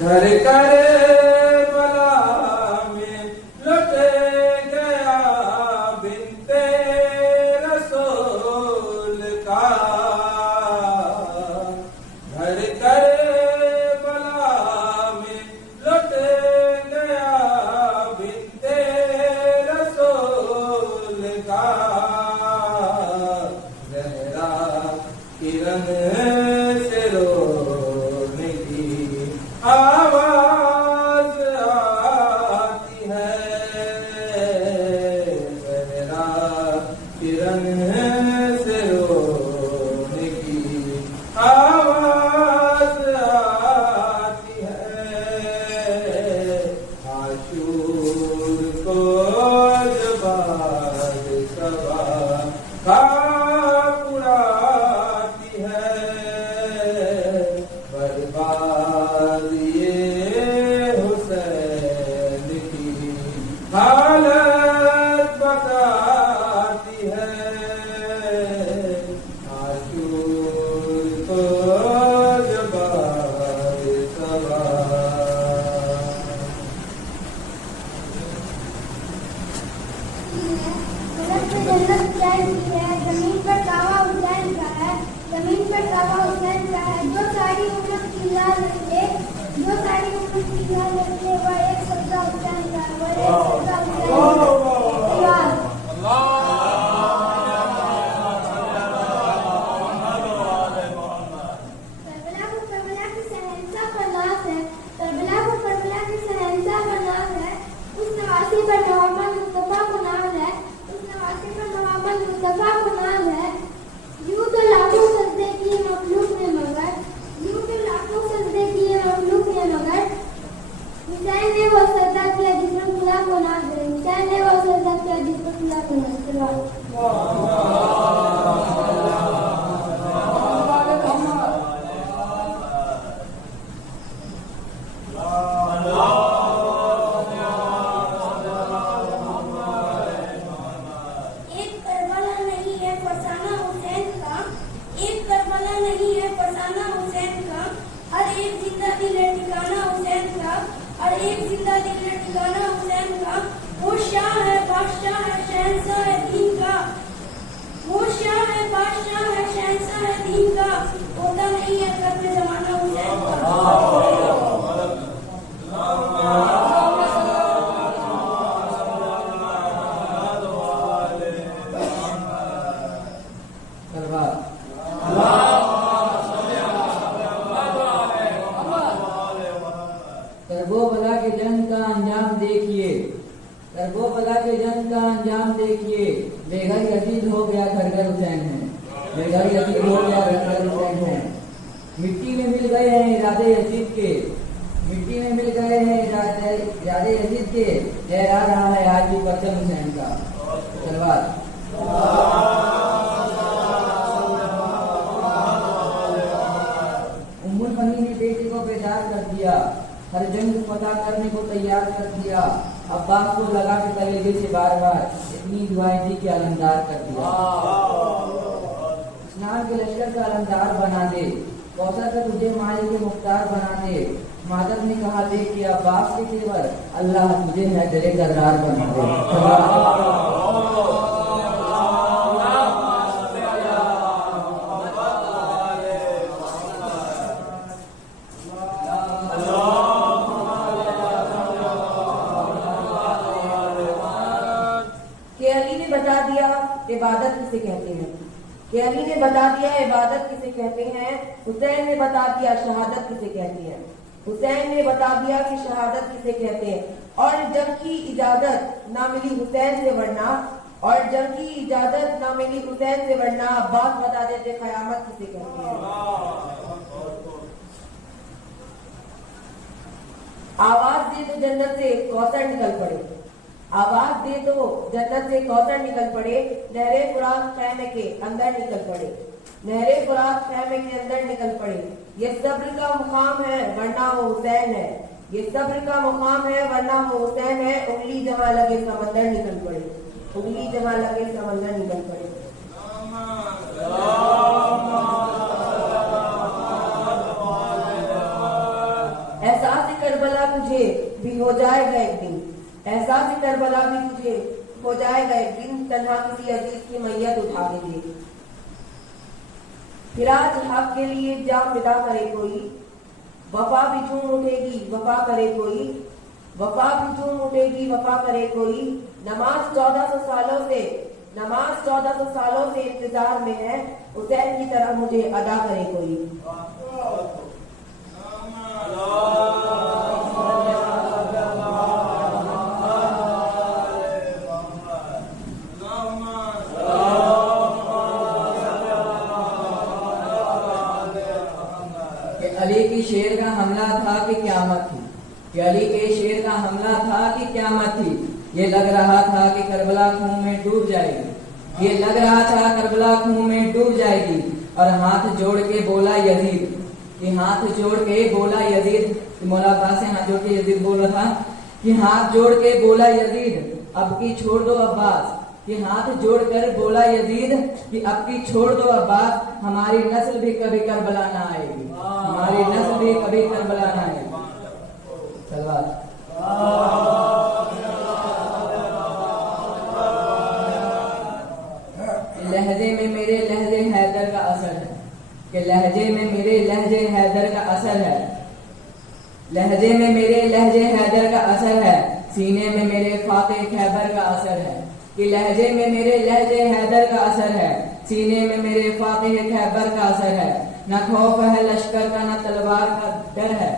घर करे बला में लुटे गया बिनते रसूल का। घर करे बला में लुटे गया बिनते रसूल का। जहरा किरण से रोने की आवाज आती है। जहरा किरण से रोने की आवाज आती है। आशूर को जब सबा का उड़ाती है। बर्बाद ये हुसैन की हालत बताती है। आशूर को जब सबा जन्नत हुसैन की है, जमीन पर कावा हुसैन का है, जमीन पर कावा हुसैन का है। जो सारी उम्मत की याद रखे, जो सारी उम्मत की याद रखे, वह एक सब्जा हुसैन का है, वह एक सब्जा हुसैन का है। करबला को करबला की शहंशाह पर नाज है, करबला को करबला की शहंशाह पर नाज है। उस नवासी पर मोहम्मद मुस्तफा को नाज है, उस नवासी पर मोहम्मद मुस्तफा को नाज है। यूं तो लाखों सजदे किए मखलूक ने मगर, यूं तो लाखों सजदे किए मखलूक ने मगर, हुसैन ने वो सजदा किया जिसमें खुदा को नाज है। हुसैन ने वो सजदा किया जिसमें खुदा को नाज है। एक करबला नहीं है फसाना हुसैन का, एक करबला नहीं है फसाना हुसैन का। हर एक जिंदा दिल है ठिकाना हुसैन का, हर एक जिंदा दिल है ठिकाना हुसैन का। वो शाह है बादशाह है शहंशाह है दीन का, वो शाह है बादशाह है शहंशाह है दीन का। होता नहीं है कब्र जमाना हुसैन का। करबला के जंग का अंजाम देखिए, करबला के जंग का अंजाम देखिए। बेघर यतीम हो गया घर घर हुसैन है, बेघर यतीम हो गया घर घर हुसैन है। मिट्टी में मिल गए हैं इरादे यजीद के, मिट्टी में मिल गए हैं इरादे यजीद के। लहरा रहा है आज भी परचम हुसैन का, सलवात। उम्मुल फनी ने बेटे को बेदार कर दिया, हर जंग फतह करने को तैयार कर दिया, अब्बास को लगा के कलेजे से बार बार इतनी दुआएं दी कि अलमदार कर दिया। स्नान के लश्कर का अलमदार बना दे, कौसर का तुझे मालिक के मुख्तार बना दे। मादर ने कहा दे कि अब्बास के तेवर अल्लाह तुझे है दिले करार बना दे। इबादत किसे कहते हैं, कि अली ने बता दिया इबादत किसे कहते हैं, हुसैन ने बता दिया शहादत किसे कहते हैं, हुसैन ने बता दिया कि शहादत किसे कहते हैं। और जंग की इजाजत ना मिली हुसैन से वरना, और जंग की इजाजत ना मिली हुसैन से वरना अब्बास बता देते क़यामत किसे कहते हैं। आवाज दे तो जन्नत से कौसर निकल पड़े, आवाज दे तो जन्नत से कौसर निकल पड़े, नहरे फुरात खैमे के अंदर निकल पड़े, नहरे फुरात खैमे के अंदर निकल पड़े। ये सब्र का मुकाम है वरना वो हुसैन है, ये सब्र का मुकाम है वरना वो हुसैन है। उंगली जहाँ लगे समंदर निकल पड़े, उंगली जहाँ लगे समंदर निकल पड़े। एहसास करबला तुझे भी हो जाएगा एक दिन, एहसास करबला भी तुझे हो जाएगा एक दिन, तन्हा किसी अजीज की मैयत उठा के दे। फिर आज हक के लिए जा फिदा करे कोई, वफा भी झूम उठेगी वफा करे कोई, वफा भी झूम उठेगी वफा करे कोई। नमाज 1400 सालों से, नमाज 1400 सालों से इंतजार में है, हुसैन की तरह मुझे अदा करे कोई। अली की शेर का हमला था कि क़यामत थी, कि अली के शेर का हमला था कि क़यामत थी। ये लग रहा था कि करबला खून में डूब जाएगी, ये लग रहा था करबला खून में डूब जाएगी। और हाथ जोड़ के बोला यजीद, कि हाथ जोड़ के बोला यजीद, मौला अब्बास से हाथ जोड़ के यजीद बोल रहा था कि हाथ जोड़ के बोला यजीद अब की छोड़ दो अब्बास, कि हाथ जोड़कर बोला यजीद कि अब की छोड़ दो अब्बास, हमारी नस्ल भी कभी करबला ना आएगी, हमारी नस्ल भी कभी करबला ना आएगी। सलवात। लहजे में मेरे लहजे हैदर का असर है, कि लहजे में मेरे लहजे हैदर का असर है, लहजे में मेरे लहजे हैदर का असर है, सीने में मेरे फाते खैबर का असर है, कि लहजे में मेरे लहजे हैदर का असर है, सीने में मेरे फाते खैबर का असर है। न खौफ है लश्कर का न तलवार का डर है,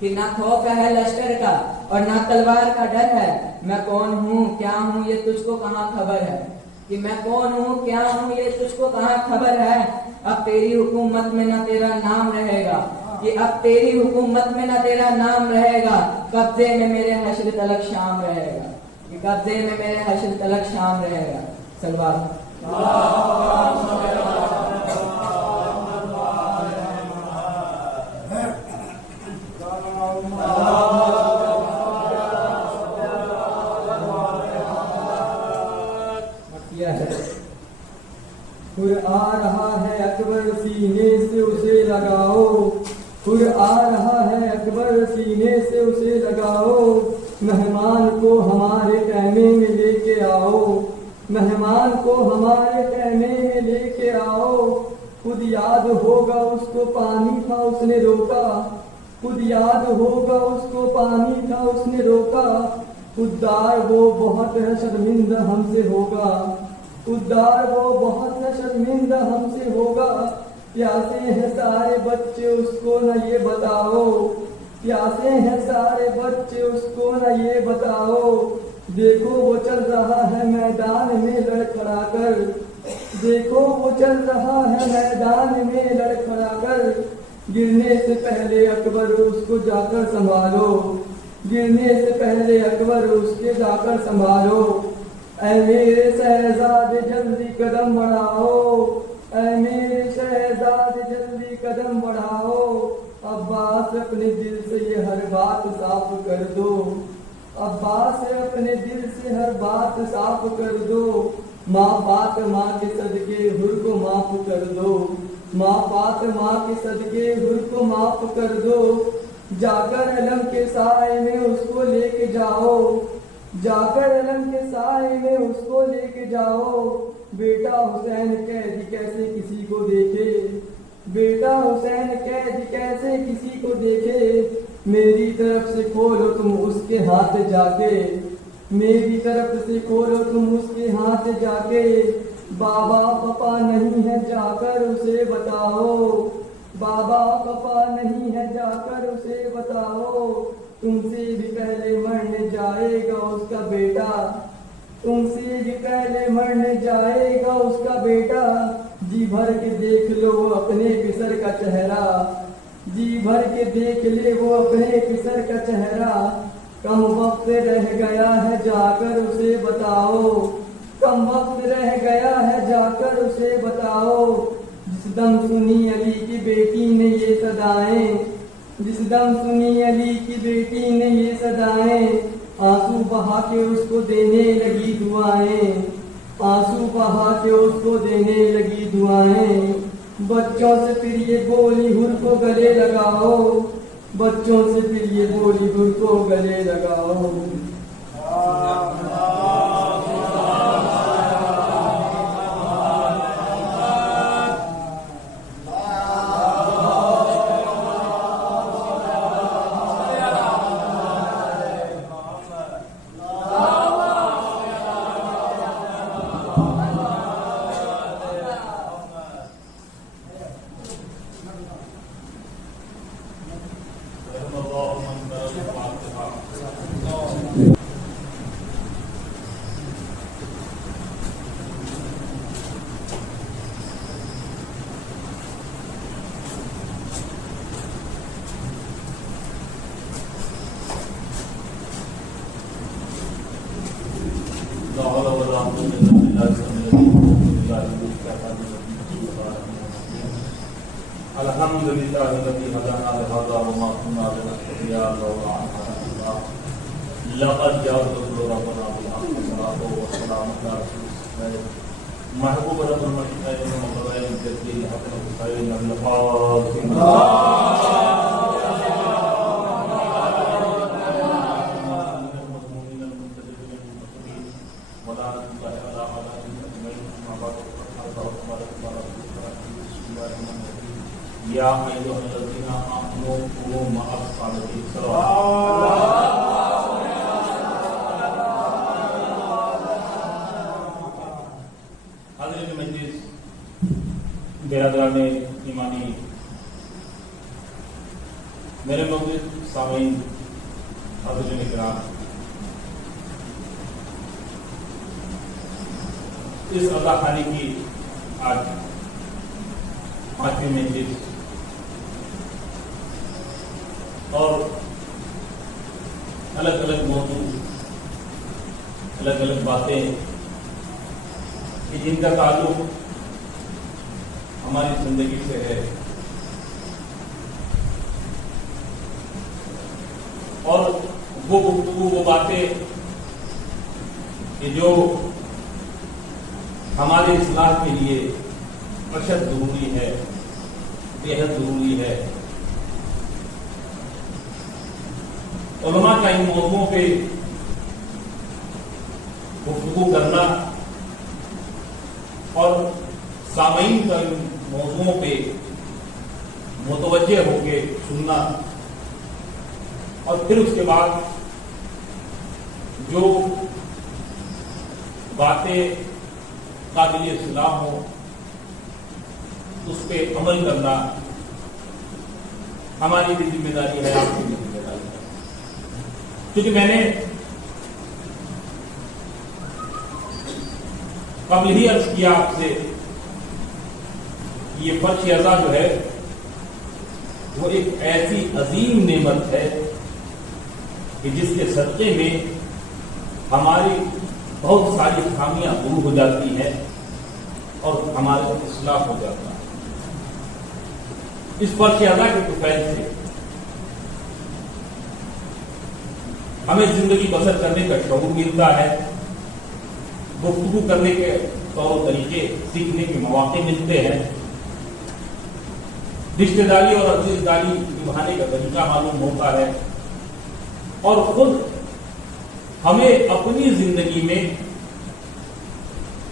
कि न खौफ है लश्कर का और न तलवार का डर है। मैं कौन हूँ क्या हूँ ये तुझको कहाँ खबर है, कि मैं कौन हूँ क्या हूँ ये तुझको कहाँ खबर है। अब तेरी हुकूमत में न तेरा नाम रहेगा, कि अब तेरी हुकूमत में न तेरा नाम रहेगा, कब्जे में मेरे हश्र तलक शाम रहेगा, कि कब्जे में मेरे हश्र तलक शाम रहेगा। सलवात। खुर आ रहा है अकबर सीने से उसे लगाओ, खुर आ रहा है अकबर सीने से उसे लगाओ। मेहमान को हमारे कहने में लेके आओ, मेहमान को हमारे कहने में लेके आओ। खुद याद होगा उसको पानी था उसने रोका, खुद याद होगा उसको पानी था उसने रोका। खुददार वो बहुत है शर्मिंदा हमसे होगा, खुददार वो बहुत है शर्मिंदा हमसे होगा। प्यासे हैं सारे बच्चे उसको न ये बताओ, प्यासे हैं सारे बच्चे उसको न ये बताओ। देखो वो चल रहा है मैदान में लड़खड़ा कर, देखो वो चल रहा है मैदान में लड़खड़ा कर। गिरने से पहले अकबर उसको जाकर संभालो, गिरने से पहले अकबर उसके जाकर संभालो। اے میرے شہزادے جلدی قدم بڑھاؤ، اے میرے شہزادے جلدی قدم بڑھاؤ، عباس اپنے دل سے یہ ہر بات صاف کر دو، عباس اپنے دل سے ہر بات صاف کر دو، ماں فاطمہ کے صدقے حر کو معاف کر دو، ماں فاطمہ کے صدقے حر کو معاف کر دو، جا کر علم کے سائے میں اس کو لے کے جاؤ، جا کر علم کے سائے میں اس کو لے کے جاؤ، بیٹا حسین قیدی کیسے کسی کو دیکھے، بیٹا حسین قیدی کیسے کسی کو دیکھے، میری طرف سے کھولو تم اس کے ہاتھ جا کے، میری طرف سے کھولو تم اس کے ہاتھ جا کے، بابا پپا نہیں ہے جا کر اسے بتاؤ، بابا پپا نہیں ہے جا کر اسے بتاؤ، تم سے بھی پہلے مرنے جائے گا اس کا بیٹا، تم سے بھی پہلے مرنے جائے گا اس کا بیٹا، جی بھر کے دیکھ لو اپنے پسر کا چہرہ، جی بھر کے دیکھ لے وہ اپنے پسر کا چہرہ، کم وقت رہ گیا ہے جا کر اسے بتاؤ، کم وقت رہ گیا ہے جا کر اسے بتاؤ، جس دم سنی علی کی بیٹی نے یہ صدائیں، جس دم سنی علی کی بیٹی نے یہ صدائیں، آنسو بہا کے اس کو دینے لگی دعائیں، آنسو بہا کے اس کو دینے لگی دعائیں، بچوں سے پھر یہ بولی حر کو گلے لگاؤ، بچوں سے پھر یہ بولی حر کو گلے لگاؤ۔ الحمد لله الذي هدانا لهذا وما كنا لنهتدي لولا ان هدانا الله لقد جاءت رسول ربنا بالحق والصلاه والسلام على رسول الله محبوب رب المشرقين والمغربين الجليل حق الحسين یا ایھا الذین آمنوا کونوا مع الصادقین حضرت مجلس برادران ایمانی، میرے موجود سامعین حضرت کرام، اس اللہ خانی کی آج 5ویں مجلس اور الگ الگ موضوع، الگ الگ باتیں کہ جن کا تعلق ہماری زندگی سے ہے، اور وہ گفتگو، وہ باتیں کہ جو ہمارے اصلاح کے لیے اشد ضروری ہے، بےحد ضروری ہے۔ علماء کا ان موضوعوں پہ گفتگو کرنا اور سامعین کا ان موضوعوں پہ متوجہ ہو کے سننا، اور پھر اس کے بعد جو باتیں قابل اصلاح ہوں اس پہ عمل کرنا ہماری بھی ذمہ داری ہے، آپ کی بھی ذمہ داری ہے۔ کیونکہ میں نے قبل ہی عرض کیا آپ سے، یہ فرش ارضا جو ہے وہ ایک ایسی عظیم نعمت ہے کہ جس کے صدقے میں ہماری بہت ساری خامیاں دور ہو جاتی ہیں اور ہمارا اصلاح ہو جاتا ہے۔ اس فرش ادا کے طفیل سے ہمیں زندگی بسر کرنے کا شعور ملتا ہے، گفتگو کرنے کے طور و طریقے سیکھنے کے مواقع ملتے ہیں، رشتہ داری اور عزیز داری نبھانے کا طریقہ معلوم ہوتا ہے، اور خود ہمیں اپنی زندگی میں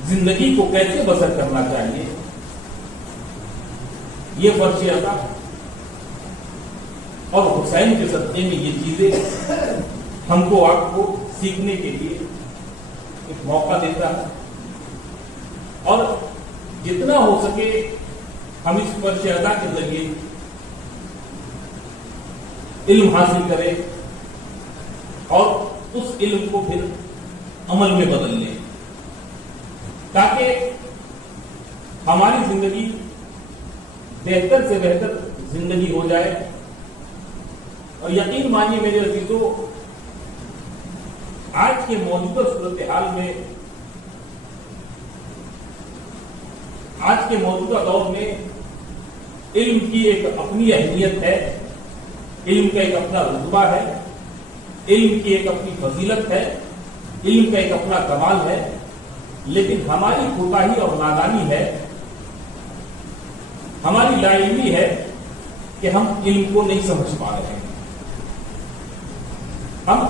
زندگی کو کیسے بسر کرنا چاہیے، یہ فرش عطا اور حسین کے صدقے میں یہ چیزیں ہم کو آپ کو سیکھنے کے لیے ایک موقع دیتا ہے، اور جتنا ہو سکے ہم اس فرش عطا کے ذریعے علم حاصل کریں اور اس علم کو پھر عمل میں بدل لیں، تاکہ ہماری زندگی بہتر سے بہتر زندگی ہو جائے۔ اور یقین مانیے میرے عزیزوں، آج کے موجودہ صورتحال میں، آج کے موجودہ دور میں علم کی ایک اپنی اہمیت ہے، علم کا ایک اپنا رتبہ ہے، علم کی ایک اپنی فضیلت ہے، علم کا ایک اپنا کمال ہے، لیکن ہماری کوتاہی اور نادانی ہے، ہماری لا علمی ہے کہ ہم علم کو نہیں سمجھ پا رہے ہیں۔ ہم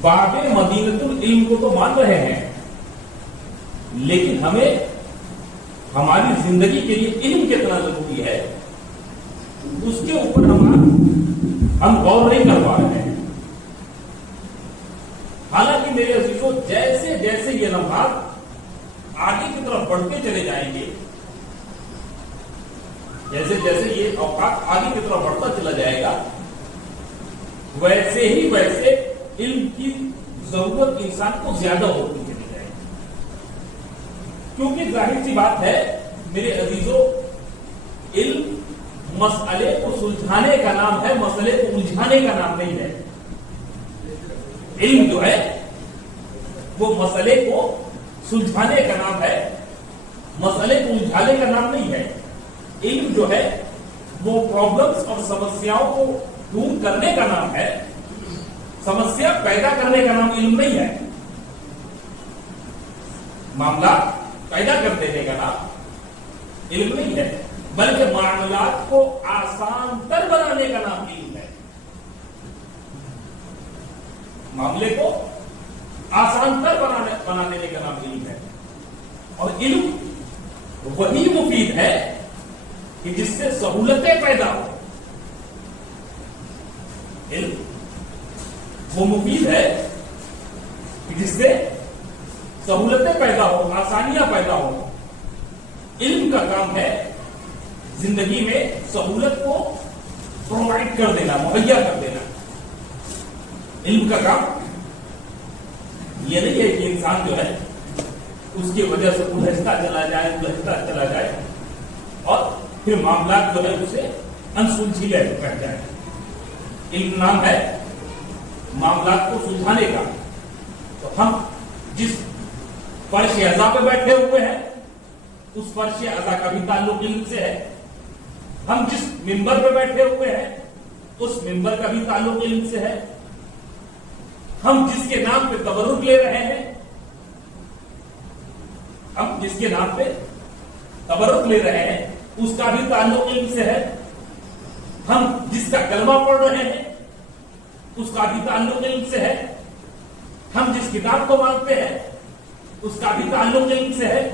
باب مدینۃ العلم کو تو مان رہے ہیں، لیکن ہمیں ہماری زندگی کے لیے علم کتنا ضروری ہے اس کے اوپر ہم غور نہیں کر پا رہے ہیں۔ حالانکہ میرے عزیزوں، جیسے جیسے یہ لمحات آگے کی طرف بڑھتے چلے جائیں گے، جیسے جیسے یہ اوقات آگے کی طرف بڑھتا چلا جائے گا، ویسے ہی ویسے علم کی ضرورت انسان کو زیادہ ہوتی چلی جائے گی، کیونکہ ظاہر سی بات ہے میرے عزیزوں، علم مسئلے کو سلجھانے کا نام ہے، مسئلے کو الجھانے کا نام نہیں ہے۔ علم جو ہے وہ مسئلے کو سلجھانے کا نام ہے، مسئلے کو الجھانے کا نام نہیں ہے۔ علم جو ہے وہ پرابلمز اور سمسیاؤں کو دور کرنے کا نام ہے، سمسیا پیدا کرنے کا نام علم نہیں ہے۔ معاملات پیدا کر دینے کا نام علم نہیں ہے، بلکہ معاملات کو آسان تر بنانے کا نام علم ہے۔ معاملے کو آسان تر بنا دینے کا نام علم ہے، اور علم وہی مفید ہے کہ جس سے سہولتیں پیدا ہو۔ علم وہ مفید ہے کہ جس سے سہولتیں پیدا ہو، آسانیاں پیدا ہو۔ علم کا کام ہے زندگی میں سہولت کو پرووائڈ کر دینا، مہیا کر دینا۔ علم کا کام یہ نہیں ہے کہ انسان جو ہے اس کی وجہ سے الجھتا چلا جائے اور پھر معاملات جو ہے اسے انسلجھیلے رہ جائے۔ علم نام ہے معاملات کو سلجھانے کا۔ تو ہم جس فرش اعضا پہ بیٹھے ہوئے ہیں اس فرش اعضا کا بھی تعلق علم سے ہے، ہم جس منبر پہ بیٹھے ہوئے ہیں اس منبر کا بھی تعلق علم سے ہے، ہم جس کے نام پہ تبرک لے رہے ہیں، ہم جس کے نام پہ تبرک لے رہے ہیں اس کا بھی تعلق علم سے ہے، ہم جس کا کلمہ پڑھ رہے ہیں اس کا بھی تعلق علم سے ہے، ہم جس کتاب کو مانتے ہیں اس کا بھی تعلق علم سے ہے،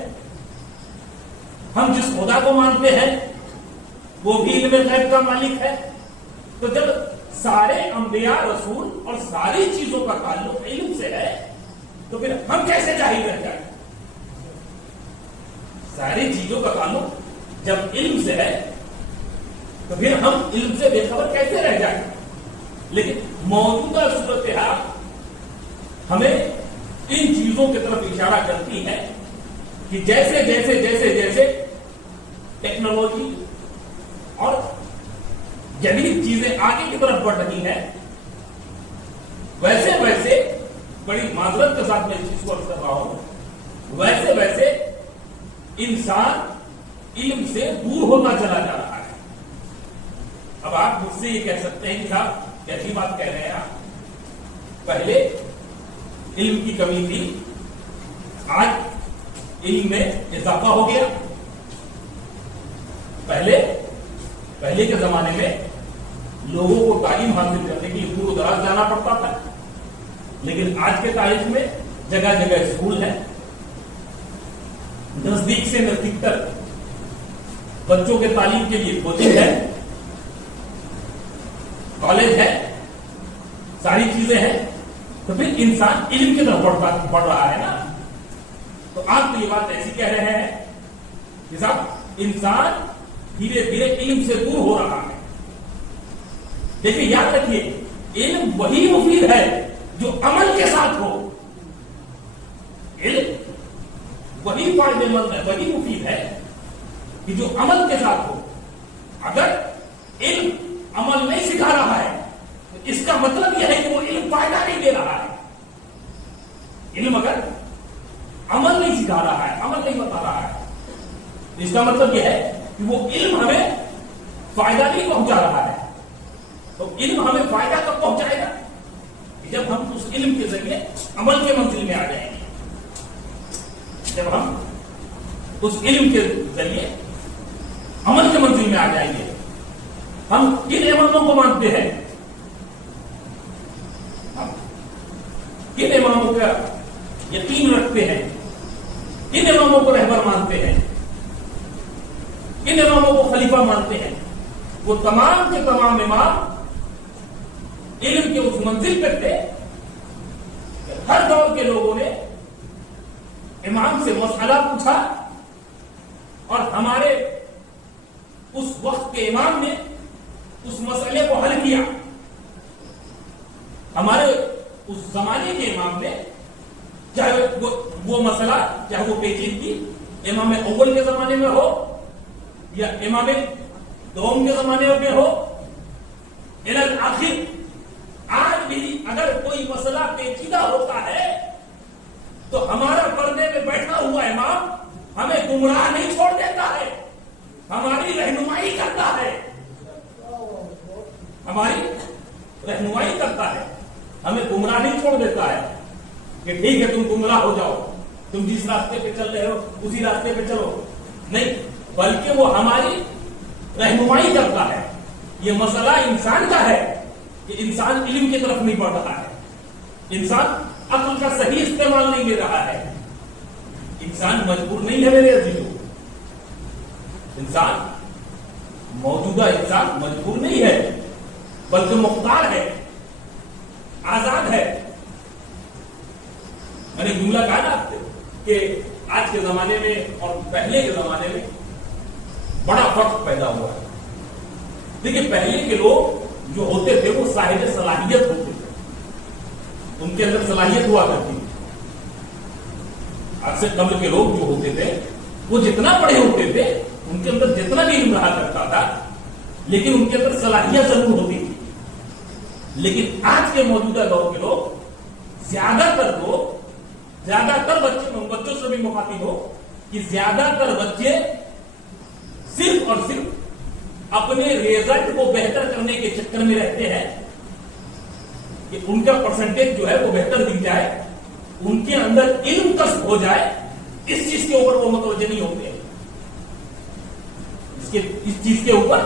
ہم جس خدا کو مانتے ہیں وہ بھی علم غیب کا مالک ہے۔ تو جب سارے انبیاء، رسول اور ساری چیزوں کا تعلق علم سے ہے تو پھر ہم کیسے جاہل رہ جائیں؟ ساری چیزوں کا تعلق جب علم سے ہے تو پھر ہم علم سے بے خبر کیسے رہ جائیں؟ لیکن موجودہ صورتحال ہمیں ان چیزوں کی طرف اشارہ کرتی ہے کہ جیسے جیسے جیسے جیسے ٹیکنالوجی اور جدید چیزیں آگے کی طرف بڑھ رہی ہیں، ویسے ویسے बड़ी माजरत के साथ मैं इस चीज को अर्ज कर रहा हूं, वैसे वैसे इंसान इल्म से दूर होता चला जा रहा है। अब आप मुझसे ये कह सकते हैं कि साहब कैसी बात कह रहे हैं आप, पहले इल्म की कमी थी, आज इल्म में इजाफा हो गया। पहले के जमाने में लोगों को तालीम हासिल करने के लिए दूर दराज जाना पड़ता था, लेकिन आज के तारीख में जगह जगह स्कूल है, नजदीक से नजदीक तक बच्चों के तालीम के लिए कोचिंग है, कॉलेज है, सारी चीजें हैं, तो फिर इंसान इल्म की तरफ बढ़ रहा है ना। तो आप तो ये बात ऐसी कह रहे हैं कि साहब इंसान धीरे धीरे इल्म से दूर हो रहा है। देखिए याद रखिए, इल्म वही मुफीद है जो अमल के साथ हो। इल्म वही फायदेमंद है, वही मुफीद है कि जो अमल के साथ हो। अगर इल्म अमल नहीं सिखा रहा है तो इसका मतलब यह है कि वो इल्म फायदा नहीं दे रहा है। इल्म अगर अमल नहीं सिखा रहा है, अमल नहीं बता रहा है, तो इसका मतलब यह है कि वो इल्म हमें फायदा नहीं पहुंचा रहा है। तो इल्म हमें फायदा कब पहुंचाएगा? जब हम उस इल्म के जरिए अमल के मंजिल में आ जाएंगे। जब हम उस इल्म के जरिए अमल के मंजिल में आ जाएंगे। हम किन इमामों को मानते हैं? हम किन इमामों का यकीन रखते हैं? किन इमामों को रहबर मानते हैं? किन इमामों को खलीफा मानते हैं? वो तमाम के तमाम इमाम इल्म के उस मंजिल पर थे। हर दौर के लोगों ने इमाम से मसला पूछा और हमारे उस वक्त के इमाम ने उस मसले को हल किया। हमारे उस जमाने के इमाम ने, चाहे वो मसला, चाहे वो पेचीदगी इमाम अव्वल के जमाने में हो या इमाम दोम के जमाने में हो, इलल आखिर आज भी अगर कोई मसला पेचीदा होता है तो हमारा पर्दे में बैठा हुआ इमाम हमें गुमराह नहीं छोड़ देता है, हमारी रहनुमाई करता है, हमारी रहनुमाई करता है, हमें गुमराह नहीं छोड़ देता है कि ठीक है तुम गुमराह हो जाओ, तुम जिस रास्ते पे चल रहे हो उसी रास्ते पे चलो। नहीं, बल्कि वो हमारी रहनुमाई करता है। ये मसला इंसान का है कि इंसान इल्म की तरफ नहीं बढ़ रहा है, इंसान अक्ल का सही इस्तेमाल नहीं ले रहा है। इंसान मजबूर नहीं है मेरे अजीजों, इंसान मौजूदा इंसान मजबूर नहीं है, बल्कि मुख्तार है, आजाद है। मैंने जुमला कहा ना आपसे कि आज के जमाने में और पहले के जमाने में बड़ा फर्क पैदा हुआ है। देखिए पहले के लोग जो होते थे वो साहिब सलाहियत होते थे, उनके अंदर सलाहियत हुआ करती थी। आज से कब्ल के लोग जो होते थे वो जितना पढ़े होते थे, उनके अंदर जितना भी इल्म रहा करता था, लेकिन उनके अंदर सलाहियत जरूर होती थी। लेकिन आज के मौजूदा दौर के लोग ज्यादातर बच्चों से भी मुखातिब हो कि ज्यादातर बच्चे सिर्फ और सिर्फ अपने रिजल्ट को बेहतर करने के चक्कर में रहते हैं कि उनका परसेंटेज जो है वो बेहतर दिख जाए, उनके अंदर इल्म कसब हो जाए, इस चीज के ऊपर वो मुतवज्जे नहीं होते हैं। इस चीज के ऊपर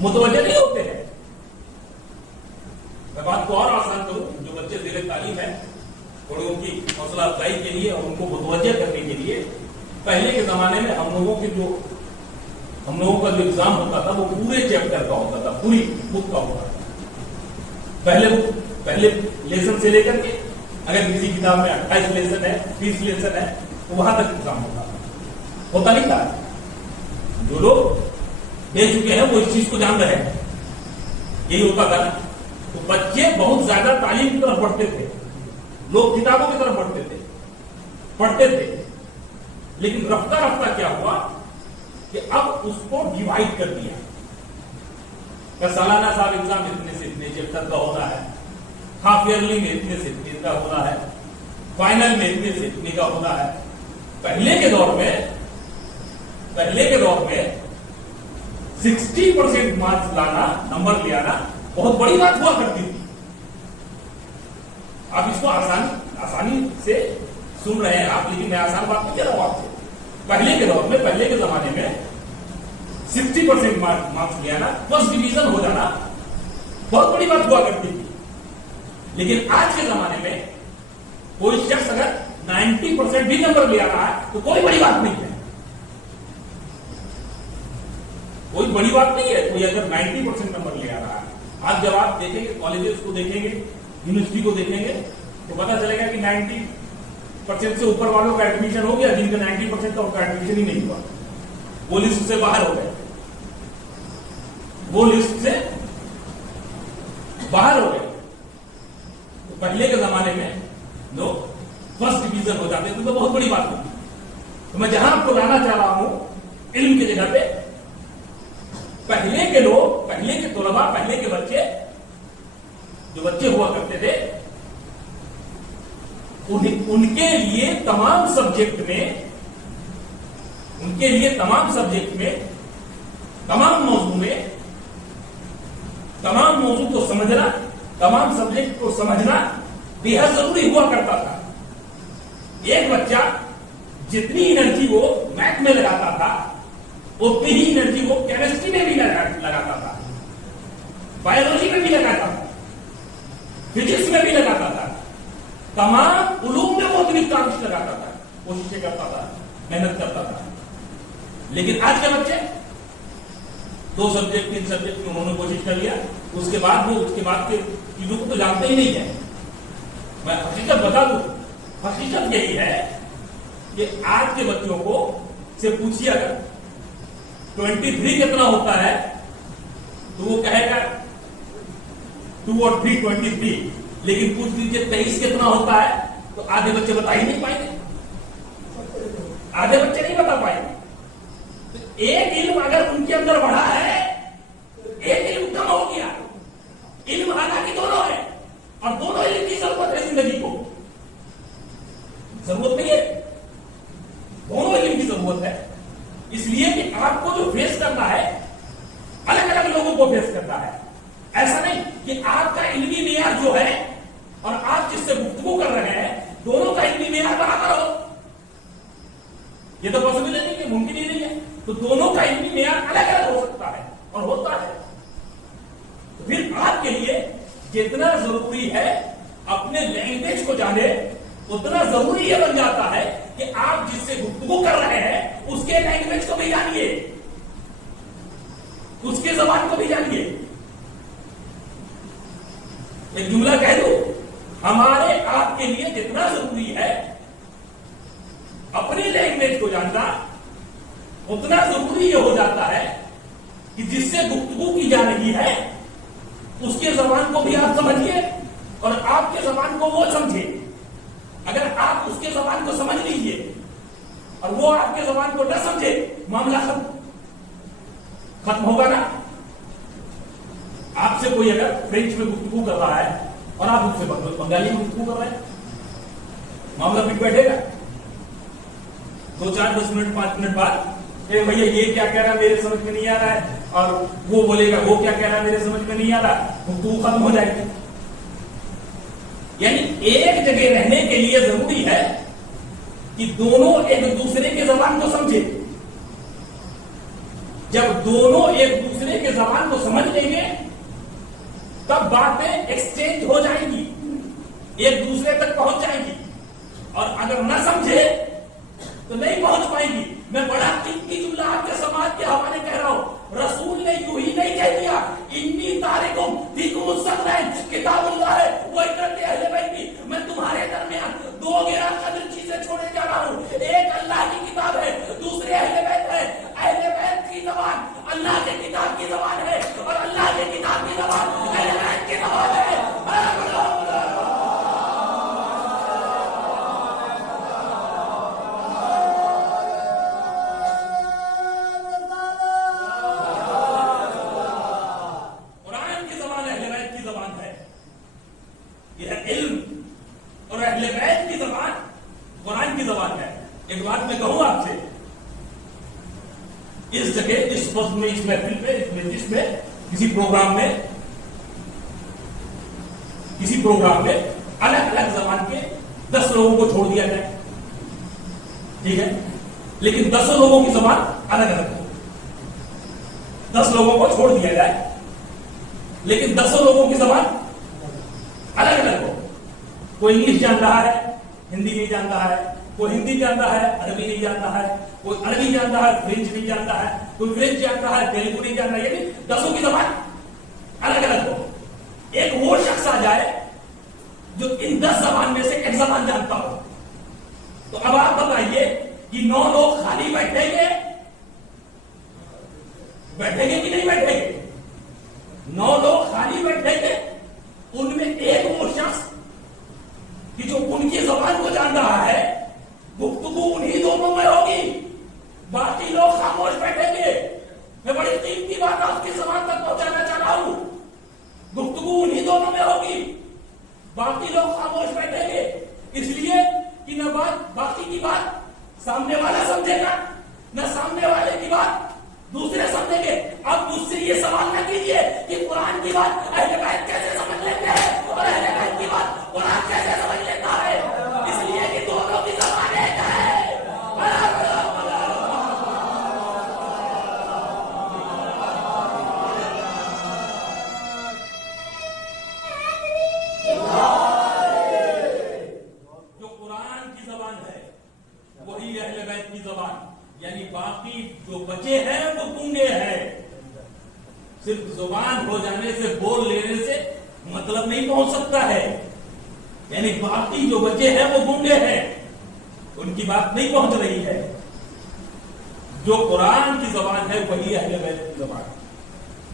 मुतवज्जे नहीं होते हैं। मैं बात को और आसान करूं, जो बच्चे ज़ेरे तालीम है थोड़ी उनकी हौसला अफजाई के लिए और उनको मुतवज्जे करने के लिए, पहले के जमाने में हम लोगों का जो एग्जाम होता था वो पूरे चैप्टर का होता था, पूरी बुक का होता था। पहले लेसन से लेकर के अगर किसी किताब में 28 लेसन है, 30 लेसन है, तो वहां तक एग्जाम होता नहीं था। जो लोग दे चुके हैं वो इस चीज को जान रहे हैं, यही होता था। तो बच्चे बहुत ज्यादा तालीम की तरफ बढ़ते थे, लोग किताबों की तरफ पढ़ते थे, लेकिन रफ्ता रफ्ता क्या हुआ कि अब उसको डिवाइड कर दिया। सालाना साहब एग्जाम इतने से इतने चैप्टर का होता है, हाफ ईयरली में इतने से इतने का होना है, फाइनल में इतने से इतने का होना है। पहले के दौर में 60% मार्क्स लाना, नंबर ले आना बहुत बड़ी बात हुआ करती थी। आप इसको आसानी से सुन रहे हैं आप, लेकिन मैं आसान बात नहीं कह रहा हूं आपसे। पहले के दौर में, पहले के जमाने में 60% मार्क्स ले आना, फर्स्ट डिवीजन हो जाना बहुत बड़ी बात हुआ करती थी। लेकिन आज के जमाने में कोई शख्स अगर 90% भी नंबर ले आ रहा है तो कोई बड़ी बात नहीं है, कोई बड़ी बात नहीं है। कोई अगर 90% नंबर ले आ रहा है, आज जब आप देखेंगे कॉलेजेस को देखेंगे, यूनिवर्सिटी को देखेंगे तो पता चलेगा कि 90% से ऊपर वालों का एडमिशन हो गया, जिनका 90% का उनका एडमिशन ही नहीं हुआ, वो लिस्ट से बाहर हो गए, वो लिस्ट से बाहर हो गए। तो पहले के जमाने में लोग फर्स्ट डिवीजन हो जाते थे तो बहुत बड़ी बात होती। तो मैं जहां आपको लाना चाह रहा हूं इल्म की जगह पे, पहले के लोग, पहले के तलबा, पहले के बच्चे, जो बच्चे हुआ करते थे, उनके लिए तमाम सब्जेक्ट में, तमाम मौजू में, तमाम मौजू को समझना, तमाम सब्जेक्ट को समझना बेहद जरूरी हुआ करता था। एक बच्चा जितनी एनर्जी वो मैथ में लगाता था, उतनी ही एनर्जी वो केमिस्ट्री में भी लगाता था, बायोलॉजी में भी लगाता था, फिजिक्स में भी लगाता था, तमाम उलूम में वो उतनी कोशिश लगाता था, कोशिशें करता था, मेहनत करता था। लेकिन आज के बच्चे 2 सब्जेक्ट 3 सब्जेक्ट में उन्होंने कोशिश कर लिया, उसके बाद के चीजों को तो जानते ही नहीं है। मैं हकीकत बता दूं, हकीकत यही है कि आज के बच्चों को से पूछिए अगर 23 कितना होता है तो वो कहेगा 2 और 3 23, लेकिन पूछ लीजिए 23 कितना होता है तो आधे बच्चे बता ही नहीं पाएंगे, आधे बच्चे नहीं बता पाएंगे। तो एक इल्म अगर उनके अंदर बढ़ा है, एक इल्म कम हो गया। इल्म हालांकि दोनों है और दोनों इल्म की जरूरत है, जिंदगी को जरूरत नहीं है, दोनों इल्म की जरूरत है। इसलिए कि आपको जो फेस करना है, अलग अलग लोगों को फेस करना है। ऐसा नहीं कि आपका इल्मी मेयार जो है और आप जिससे गुफ्तगू कर रहे हैं, दोनों का इल्मी मेयार बराबर हो, ये तो पॉसिबल नहीं है, मुमकिन ही नहीं है। तो दोनों का इल्मी मेयार अलग अलग हो सकता है और होता है। तो फिर आपके लिए जितना जरूरी है अपने लैंग्वेज को जाने, उतना जरूरी यह बन जाता है कि आप जिससे गुफ्तगू कर रहे हैं उसके लैंग्वेज को भी जानिए, उसके जबान को भी जानिए। एक जुमला कह दो, हमारे आपके लिए जितना जरूरी है अपनी लैंग्वेज को जानना, उतना जरूरी यह हो जाता है कि जिससे गुफ्तगू की जा रही है उसके जबान को भी आप समझिए और आपके जबान को वो समझे। अगर आप उसके जबान को समझ लीजिए और वो आपके जबान को न समझे, मामला खत्म होगा ना। आपसे कोई अगर फ्रेंच में गुफ्तगू कर रहा है और आप उससे बंगाली में गुफ्तगू कर रहे हैं, मामला फिर बैठेगा। 2 4 10 मिनट 5 मिनट बाद भैया ये क्या कह रहा है मेरे समझ में नहीं आ रहा है, और वो बोलेगा वो क्या कह रहा है मेरे समझ में नहीं आ रहा, गुफ्तगू खत्म हो जाएगी। यानी एक जगह रहने के लिए जरूरी है कि दोनों एक दूसरे के जबान को समझे। जब दोनों एक दूसरे के जबान को समझ लेंगे तब बातें एक्सचेंज हो जाएंगी, एक दूसरे तक पहुंच जाएंगी। और अगर ना समझे तो नहीं पहुंच पाएंगी। मैं बड़ा कीमती जुमला आपके समाज के हवाले कह रहा हूं, रसूल ने यूं ही नहीं कह दिया, इन्नी तारिकुम फीकुम सदरैन किताबुल्लाह है वो इतने अहले बैत की, मैं तुम्हारे दरमियान 2 गैर कदर चीजें छोड़े जा रहा हूं। एक अल्लाह की किताब है, दूसरे अहले बैत है। अहले बैत की जबान अल्लाह के किताब की जबान है और अल्लाह के किताब की जबान अहले बैत की जबान है। اور اہل بیت کی زبان قرآن کی زبان ہے. ایک بات میں کہوں آپ سے، اس جگہ اس وقت میں اس محفل پہ اس مجلس میں کسی پروگرام میں الگ الگ زبان کے 10 لوگوں کو چھوڑ دیا جائے، ٹھیک ہے، لیکن 10 لوگوں کی زبان الگ الگ ہو. 10 لوگوں کو چھوڑ دیا جائے لیکن 10 لوگوں کی زبان الگ الگ ہو. کوئی انگلش جان رہا ہے، ہندی نہیں جانتا ہے، کوئی ہندی جانتا ہے، عربی نہیں جانتا ہے، کوئی عربی جانتا ہے، فرینچ نہیں جانتا ہے، کوئی فرینچ جانتا ہے، تیلگو نہیں جانتا ہے، یعنی 10 کی زبان الگ الگ ہو. ایک وہ شخص آ جائے جو ان 10 زبان میں سے ایک زبان جانتا ہو. تو اب آپ بتائیے کہ 9 لوگ خالی بیٹھیں گے کہ نہیں بیٹھیں گے؟ 9 لوگ خالی بیٹھیں گے، ان میں ایک وہ شخص کہ جو ان کی زبان کو جان رہا ہے، گفتگو انہی دونوں میں ہوگی، باقی لوگ خاموش بیٹھیں گے. میں بڑی قیمتی بات آپ کی زبان تک پہنچانا چاہ رہا ہوں. گفتگو انہی دونوں میں ہوگی، باقی لوگ خاموش بیٹھیں گے، اس لیے کہ نہ باقی کی بات سامنے والا سمجھے گا، نہ سامنے والے کی بات دوسرے سمجھیں گے. اب مجھ سے یہ سوال نہ کیجیے کہ قرآن کی بات اہل بیت کیسے سمجھ لیتے ہیں اور اہل بیت کی بات قرآن کیسے سمجھ لیتا ہے، اس لیے کہ دونوں کی زبان ایک ہے. جو قرآن کی زبان ہے وہی اہل بیت کی زبان، یعنی باقی جو بچے ہیں وہ گونگے ہیں. صرف زبان ہو جانے سے، بول لینے سے مطلب نہیں پہنچ سکتا ہے، یعنی باقی جو بچے ہیں وہ گونگے ہیں، ان کی بات نہیں پہنچ رہی ہے. جو قرآن کی زبان ہے وہی اہل بیت کی زبان،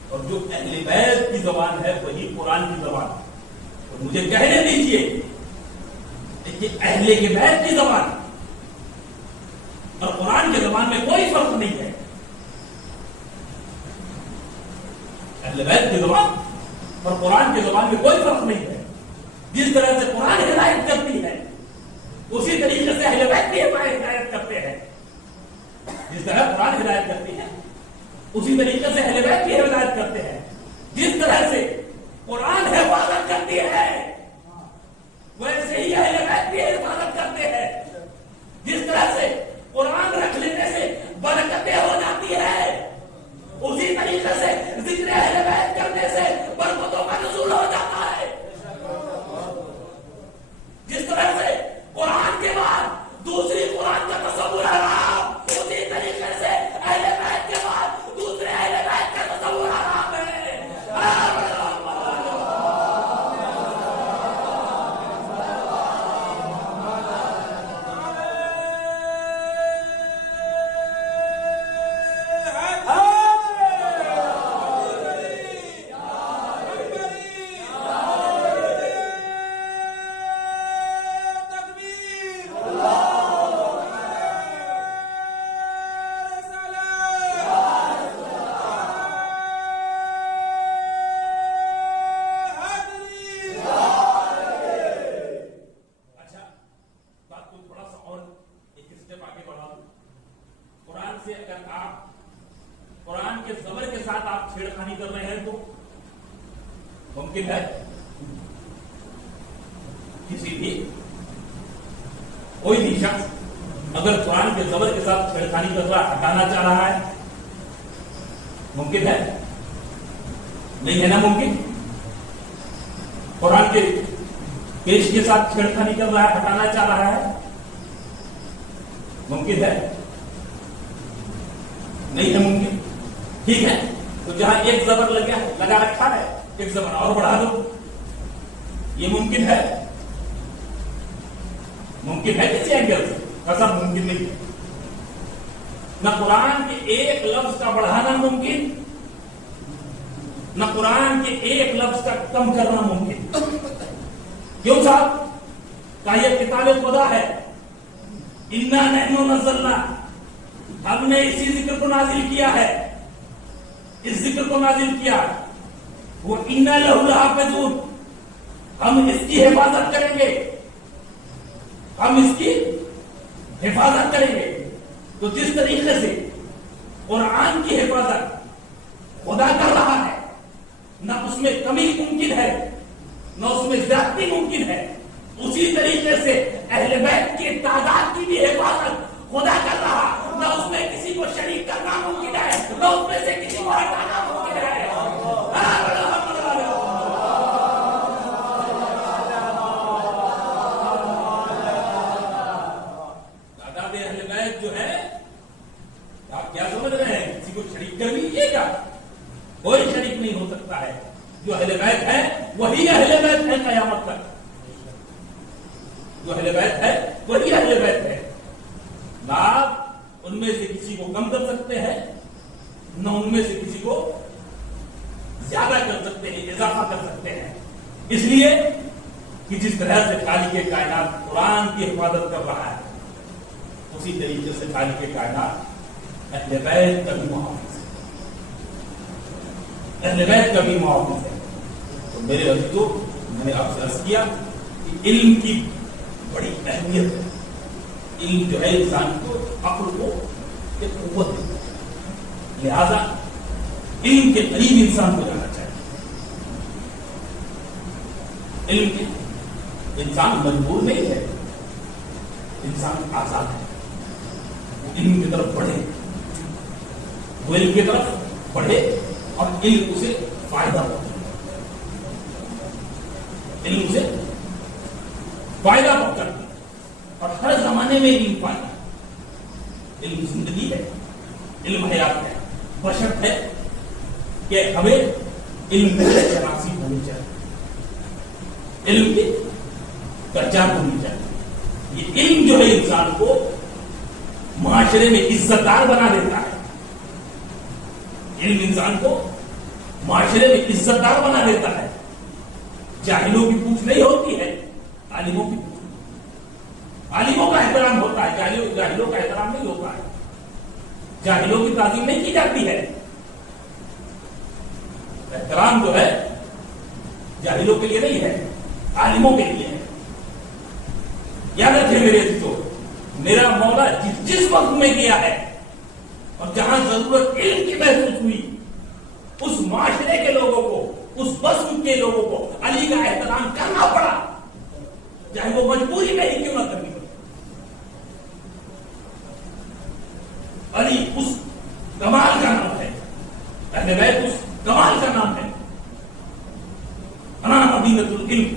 اور جو اہل بیت کی زبان ہے وہی قرآن کی زبان. اور مجھے کہنے دیجئے کہ اہل کے بیت کی زبان اور قرآن کی زبان میں کوئی فرق نہیں ہے. اہل بیت کی زبان اور قرآن کی زبان میں کوئی فرق نہیں ہے. جس طرح سے قرآن ہدایت کرتی ہے اسی طریقے سے اہل بیت بھی ہدایت کرتے ہیں. جس طرح قرآن ہدایت کرتی ہے اسی طریقے سے اہل بیت بھی ہدایت کرتے ہیں. جس طرح سے قرآن حفاظت کرتی ہے ویسے ہی اہل بیت بھی حفاظت کرتے ہیں. جس طرح سے قرآن رکھ لینے سے برکتیں ہو جاتی ہے اسی طریقے سے ذکر اہل بیت کرنے سے برکتوں کا نزول ہو جاتا ہے. جس طرح سے قرآن کے بعد دوسری قرآن کا تصور حرام، اسی طریقے سے اہل بیت کے بعد دوسرے اہل بیت کا تصور حرام ہے. ممکن ہے کسی بھی کوئی بھی شخص اگر قرآن کے زبر کے ساتھ چھیڑخانی کر رہا ہٹانا چاہ رہا ہے، ممکن ہے؟ نہیں ہے نا ممکن. قرآن کے پیش کے ساتھ چھیڑخانی کر رہا ہے، ہٹانا چاہ رہا ہے، ممکن ہے؟ نہیں ہے ممکن. ٹھیک ہے، تو جہاں ایک زبر لگا رکھا ہے ایک زبر اور بڑھا دو، یہ ممکن ہے؟ ممکن ہے کسی اینگل سے؟ ایسا ممکن نہیں ہے. نہ قرآن کے ایک لفظ کا بڑھانا ممکن، نہ قرآن کے ایک لفظ کا کم کرنا ممکن. کیوں صاحب؟ کہ یہ کتاب خدا ہے. انا نحن نزلنا، ہم نے اسی ذکر کو نازل کیا ہے، اس ذکر کو نازل کیا. وہ انا لہ لحافظون، ہم اس کی حفاظت کریں گے. ہم اس کی حفاظت کریں گے. تو جس طریقے سے قرآن کی حفاظت خدا کر رہا ہے، نہ اس میں کمی ممکن ہے نہ اس میں زیادتی ممکن ہے، اسی طریقے سے اہل بیت کی تعداد کی بھی حفاظت خدا کر رہا، نہ اس میں کسی کو شریک کرنا ممکن ہے نہ اس میں سے کسی کو ہٹانا ممکن ہے. تعداد اہل بیت جو ہے، آپ کیا سمجھ رہے ہیں؟ کسی کو شریک کر لیجیے گا، کوئی شریک نہیں ہو سکتا ہے. جو اہل بیت ہے وہی اہل بیت ہے قیامت تک. جو اہل بیت ہے وہی اہل بیت ہے. نہ آپ ان میں سے کسی کو کم کر سکتے ہیں نہ ان میں سے کسی کو زیادہ کر سکتے ہیں، اضافہ کر سکتے ہیں. اس لیے کہ جس طرح سے خالق کائنات قرآن کی حفاظت کر رہا ہے، اسی طریقے سے خالق کائنات اہل بیت کا بھی محافظ ہے. اہل بیت کا بھی محافظ ہے. تو میرے عزیزو، میں نے آپ سے عرض کیا کہ علم کی بڑی اہمیت ہے. علم جو ہے انسان کو، عقل کو ایک قوت ہے. لہذا علم کے قریب انسان کو جانا چاہیے. علم کے انسان مجبور نہیں ہے، انسان آزاد ہے. علم کی طرف بڑھے، وہ علم کی طرف بڑھے اور علم اسے فائدہ ہو. علم اسے فائدہ پہنچاتا ہے اور ہر زمانے میں علم فائدہ. علم زندگی ہے، علم حیات ہے. بشرط ہے کہ ہمیں علم میں شناسی ہونی چاہیے، علم کی پہچان ہونی چاہیے. یہ علم جو ہے انسان کو معاشرے میں عزت دار بنا دیتا ہے. علم انسان کو معاشرے میں عزت دار بنا دیتا ہے. جاہلوں کی پوچھ نہیں ہوتی ہے، عالموں کی پوچھ. عالموں کا احترام ہوتا ہے، جاہلوں کا احترام نہیں ہوتا ہے. جاہلوں کی تعظیم نہیں کی جاتی ہے. احترام جو ہے جاہلوں کے لیے نہیں ہے، عالموں کے لیے ہے. یاد رکھیں میرے عزیزو، میرا مولا جس وقت میں گیا ہے اور جہاں ضرورت علم کی محسوس ہوئی، اس معاشرے کے لوگوں کو، اس بسم کے لوگوں کو علی کا احترام کرنا پڑا، چاہے وہ مجبوری میں ہی کیوں نہ کرنی پڑی. علی اس کمال کا نام ہے، اہل بیت اس کمال کا نام ہے. انا مدینۃ العلم،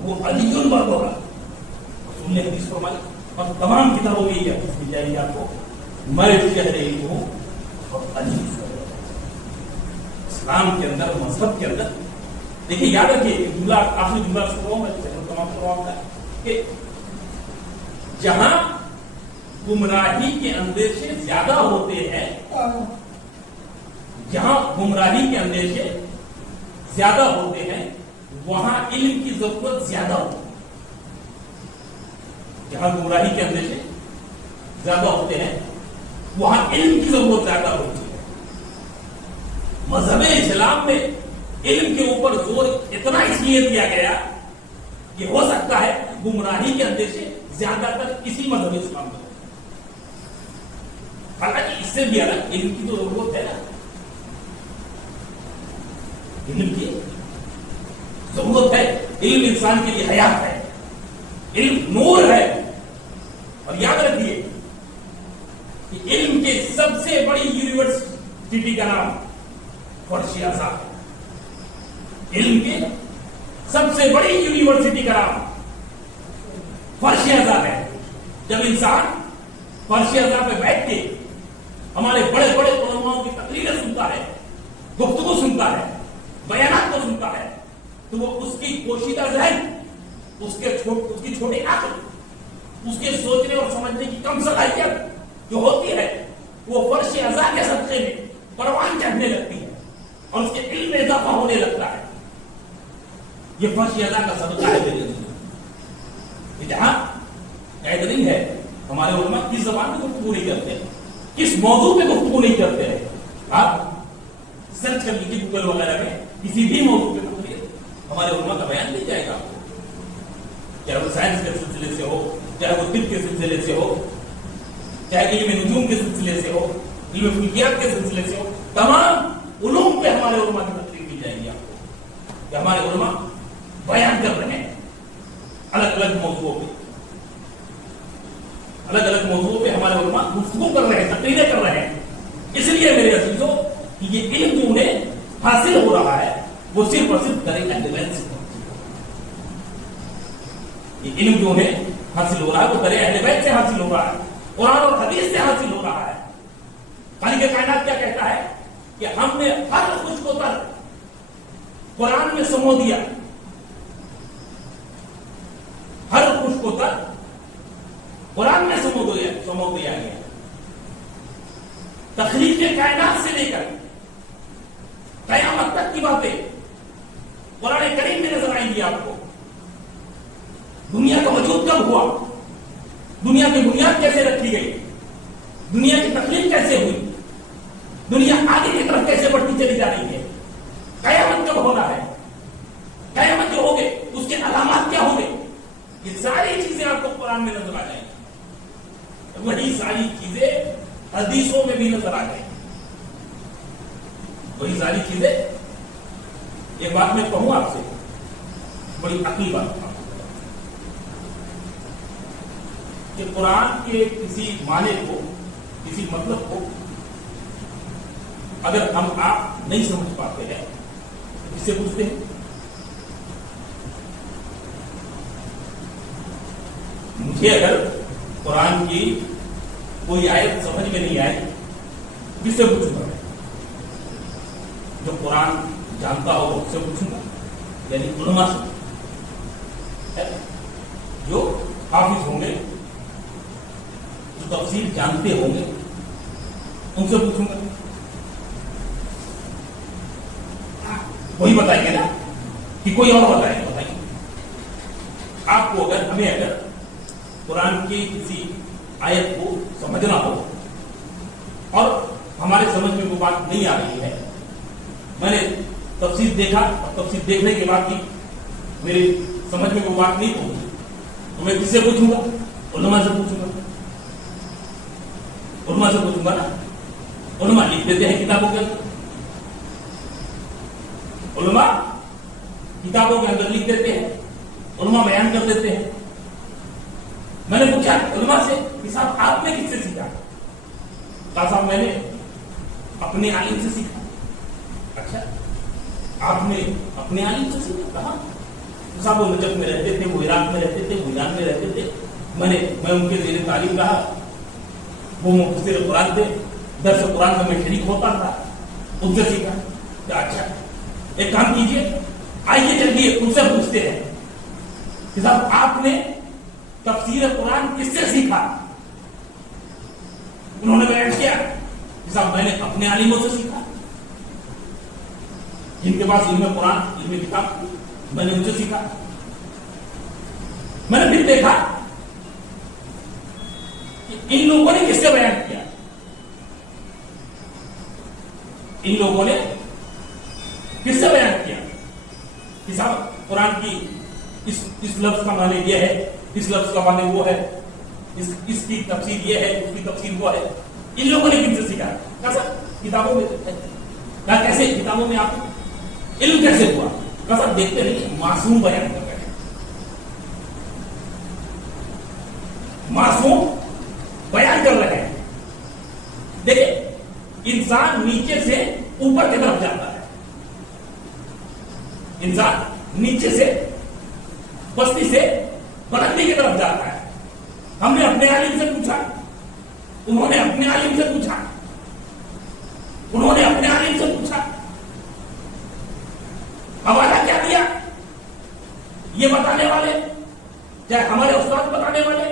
وہ علی البابا رسول نے حدیث فرمائی اور تمام کتابوں میں یہ حدیث مل جائے گی آپ کو. میں شہر علم ہوں اور علی. اسلام کے اندر، مذہب کے اندر دیکھیے، یاد رکھیے جملہ، آخری جملہ سنو میں تمام کرواؤں گا کہ جہاں گمراہی کے اندیشے زیادہ ہوتے ہیں، جہاں گمراہی کے اندیشے زیادہ ہوتے ہیں وہاں علم کی ضرورت زیادہ ہوتی ہے. جہاں گمراہی کے اندیشے زیادہ ہوتے ہیں وہاں علم کی ضرورت زیادہ ہوتی ہے. مذہب اسلام میں علم کے اوپر زور اتنا اس لیے دیا گیا کہ ہو سکتا ہے گمراہی کے اندیشے زیادہ تر اسی مذہب اسلام میں. حالانکہ اس سے بھی الگ علم کی تو ضرورت ہے نا، علم کی ضرورت ہے. علم انسان کے لیے حیات ہے، علم نور ہے. اور یاد رکھیے کہ علم کے سب سے بڑی یونیورسٹی کا نام فرش اعظم ہے. علم کے سب سے بڑی یونیورسٹی کا نام فرش اعظم ہے. جب انسان فرش اعظم پہ بیٹھ کے ہمارے بڑے بڑے علماء کی تقریریں سنتا ہے، گفتگو سنتا ہے، بیانات کو سنتا ہے، تو وہ اس کی پوشیدہ ذہن، اس کی چھوٹی عقل، اس کے سوچنے اور سمجھنے کی کم صلاحیت جو ہوتی ہے وہ فرش اعظم کے صدقے میں پروان چڑھنے لگتی ہے اور اس کے علم میں اضافہ ہونے لگتا ہے. یہ فرش اعظم کا صدقہ ہے میرے لیے. جہاں قید نہیں ہے، ہمارے علماء کس زبان میں گفتگو نہیں کرتے ہیں، کس موضوع پہ گفتگو نہیں کرتے ہیں. آپ سرچ کر لیجیے گوگل وغیرہ میں، کسی بھی موضوع پہ ہمارے علماء کا بیان مل جائے گا آپ کو. چاہے وہ سائنس کے سلسلے سے ہو، चाहे वो तिब के सिलसिले से हो, चाहे इल्म नुजूम के सिलसिले से हो, इल्म फुल्कियात के सिलसिले से हो, तमाम उलूम पे हमारे उलमा की तकलीफ दी जाएगी आपको कि हमारे उलमा बयान कर रहे हैं अलग अलग मौजूओं पे, अलग अलग मौजूओं पे हमारे उलमा गुफ्तगू कर रहे हैं, तकरीरें कर रहे हैं। इसलिए मेरे अजीजों कि ये इल्म जो उन्हें हासिल हो रहा है वो सिर्फ और सिर्फ दर अहले बैत से, ये इल्म जो उन्हें हासिल हो रहा है वो दर अहले बैत से हासिल हो रहा है, कुरान और हदीस से हासिल हो रहा है। खालिक कायनात क्या कहता है कि हमने हर कुछ को तर कुरान में समो दिया, हर कुछ को तर कुरान में समो दिया गया। तखलीक के कायनात से लेकर कयामत तक की बातें कुरान करीम में नजर आएंगी आपको। दुनिया का वजूद कब हुआ, दुनिया की बुनियाद कैसे रखी गई, दुनिया की तखलीक कैसे हुई, दुनिया आगे की तरफ कैसे बढ़ती चली जा रही है, कयामत कब होना है, कयामत जो होगे उसके अलामात क्या होंगे, ये सारी चीजें आपको कुरान में नजर आ जाएंगी। वही सारी चीजें हदीसों में भी नजर आ जाएंगी, वही सारी चीजें। एक बात मैं कहूं आपसे, बड़ी अकली बात कि कुरान के किसी माने को, किसी मतलब को अगर हम आप नहीं समझ पाते हैं तो किससे पूछते हैं? मुझे अगर कुरान की कोई आयत समझ में नहीं आई किससे पूछूंगा? जो कुरान जानता हो उससे पूछूंगा, यानी उलमा से, जो हाफिज होंगे, जो तफसीर जानते होंगे, उनसे पूछूंगा। वही बताएंगे ना कि कोई और बताएंगे? बताइए आपको, अगर हमें अगर कुरान की किसी आयत को समझना हो और हमारे समझ में वो बात नहीं आ रही है, मैंने तफसीर देखा और तफसीर देखने के बाद भी मेरी समझ में वो बात नहीं पहुंची, तो मैं किससे पूछूंगा? उलमा से पूछूंगा, उलमा से पूछूंगा ना। उलमा लिख देते हैं किताबों के अंदर, उलमा किताबों के अंदर लिख देते हैं, उलमा बयान कर देते हैं। मैंने पूछा उलमा से कि साहब आपने किससे सीखा? कहा साहब मैंने अपने आलिम से सीखा। अच्छा, आपने अपने आलिम से सीखा? कहा साहब वो नजफ में रहते थे, वो इराक में रहते थे, वो ईरान में रहते थे, मैं उनके ज़ेरे तालीम रहा, वो मुफस्सिर कुरान थे, दर्स कुरान में मैं शरीक होता था, उनसे सीखा। अच्छा, एक काम कीजिए, आइए चलिए उनसे पूछते हैं कि साहब आपने तफसीर कुरान किससे सीखा? उन्होंने बयान किया कि साहब मैंने अपने आलिमों से सीखा, जिनके पास इल्म कुरान, इल्म किताब, मैंने उनसे सीखा। मैंने फिर देखा कि इन लोगों ने किससे बयान किया, इन लोगों ने किससे बयान किया कि साहब कुरान की इस लफ्ज का माने ये है, इस लफ्ज का माने वो है, इसकी तफसीर ये है, उसकी तफसीर वो है। इन लोगों ने किनसे सीखा? कैसा? किताबों में। क्या कैसे किताबों में आप इल्म कैसे हुआ? कैसा? देखते नहीं, मासूम बयान कर रहे हैं, मासूम बयान कर रहे हैं। देखिए, इंसान नीचे से ऊपर की तरफ जाता है, इंसान नीचे से बस्ती से बुलंदी की तरफ जाता है। हमने अपने आलिम से पूछा, उन्होंने अपने आलिम से पूछा, उन्होंने अपने आलिम से पूछा, हवाला क्या दिया? ये बताने वाले, चाहे हमारे उस्ताद बताने वाले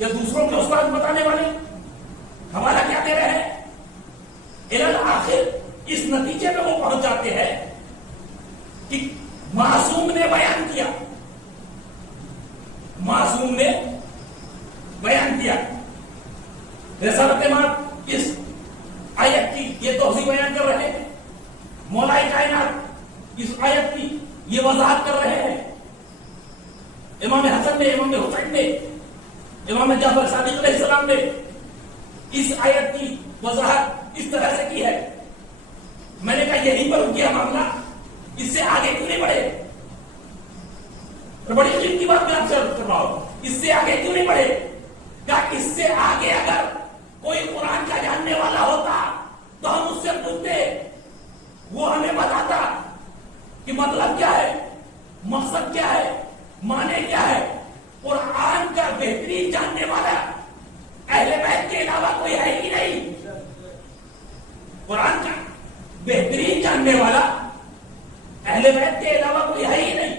या दूसरों के उस्ताद बताने वाले, हवाला क्या दे रहे हैं? इलल आखिर इस नतीजे पे वो पहुंच जाते हैं कि मासूम ने बयान किया, मासूम ने बयान किया। रिसालत इमाम इस आयत की ये तौज़ीह बयान कर रहे हैं, मौलाए कायनात इस आयत की ये वजाहत कर रहे हैं, इमाम हसन ने, इमाम हुसैन ने इमाम जाफर सादिक अलैहिस्सलाम ने इस आयत की वजाहत इस तरह से की है। मैंने कहा यहीं पर रुक गया मामला, इससे आगे क्यों नहीं बढ़े? बड़ी कीमती बात मैं आपसे अर्ज कर रहा हूं, इससे आगे क्यों नहीं बढ़े? क्या इससे आगे अगर कोई कुरान का जानने वाला होता तो हम उससे पूछते, वो हमें बताता कि मतलब क्या है, मकसद क्या है, माने क्या है। कुरान का बेहतरीन जानने वाला अहले बैत के अलावा कोई है ही नहीं। कुरान का बेहतरीन जानने वाला अहले बैत के अलावा कोई है ही नहीं।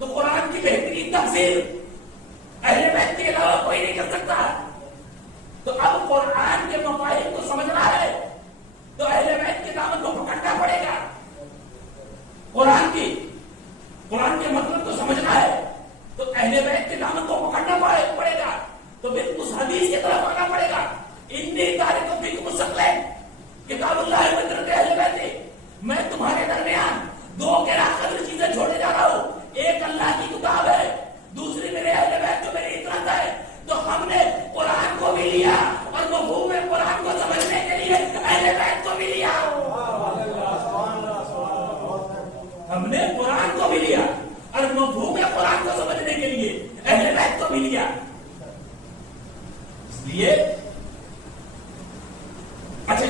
तो कुरान की बेहतरीन तफसीर अहले बैत के अलावा कोई नहीं कर सकता। तो अब कुरान के मफाहिम को समझना है तो अहले बैत के दामन को पकड़ना पड़ेगा। कुरान के मतलब को समझना है तो अहले बैत के दामन को पकड़ना पड़ेगा। तो फिर उस हदीस की तरफ आना पड़ेगा। इन्नी तारीखों की मुस्तक़िल किताबुल्लाह व सुन्नत अहले बैत। मैं तुम्हारे दरमियान दो गिराकत चीजें छोड़ने जा रहा हूं। एक अल्लाह की किताब है, दूसरी मेरे अहले बैत जो मेरी इतरात है। तो हमने कुरान को भी लिया और मफ़हूम में कुरान को समझने के लिए अहले बैत को भी लिया। हमने कुरान को भी लिया और मफ़हूम में कुरान को समझने के लिए अहले बैत को भी लिया। इसलिए अच्छा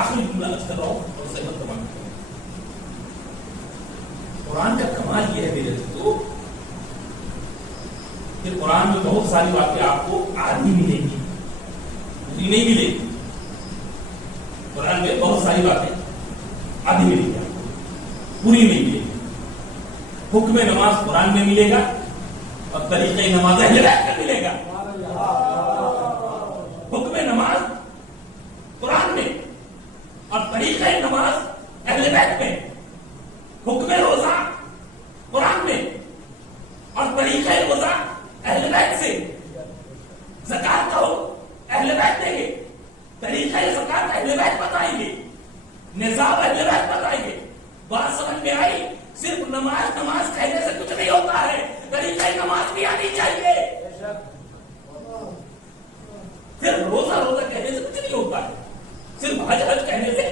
आखिरी जुमला कर रहा हूं और उससे खत्म करना। कुरान का कमाल यह है मेरे दोस्तों कि कुरान में बहुत सारी बातें आपको आधी मिलेंगी, पूरी नहीं मिलेगी। कुरान में बहुत सारी बातें आधी मिलेगी, आपको पूरी नहीं मिलेगी। हुक्म नमाज कुरान में मिलेगा और तरीक़े नमाज अहले बैत में मिलेगा। हुक्म नमाज कुरान में और तरीक़े नमाज अहले बैत में। हुक्म रोजा कुरान में और तरीक़े रोजा अहले बैत से। ज़कात का अहले बैत देंगे, तरीक़े ज़कात अहले बैत बताएंगे, निसाब अहले बैत बताएंगे। बात समझ में आई? सिर्फ नमाज कहने से कुछ नहीं होता है, तरीक़े नमाज भी आनी चाहिए। सिर्फ रोजा कहने से कुछ नहीं होता है, सिर्फ हज कहने से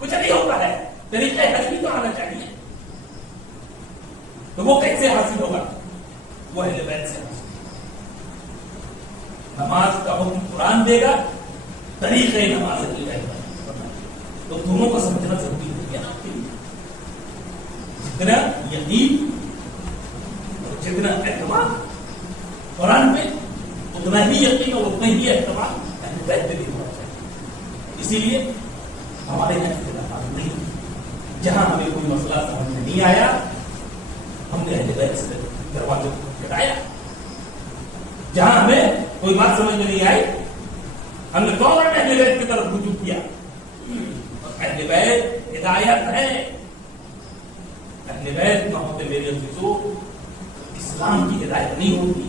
कुछ नहीं होता है, तरीक़े हज भी तो आना चाहिए। तो वो कैसे हासिल होगा? वो अहले बैत से हासिल। नमाज का हुक्म कुरान देगा, तरीक़े नमाज अहले बैत। तो दोनों को समझना जरूरी है आपके लिए। जितना यकीन और जितना एतमाद कुरान पे, उतना ही यकीन और उतना ही एतमाद अहले बैत पे भी होना चाहिए। इसीलिए हमारे यहाँ इख्तिलाफ नहीं, जहां हमें कोई मसला समझ में नहीं आया हमने अहले बैत से दरवाजे को हटाया। जहां हमें कोई बात समझ में नहीं आई हमने फौरन अहले बैत की तरफ रुजू किया। अहले बैत हिदायत है। अहले बैत न होते मेरे अज़ीज़ों इस्लाम की हिदायत नहीं होती।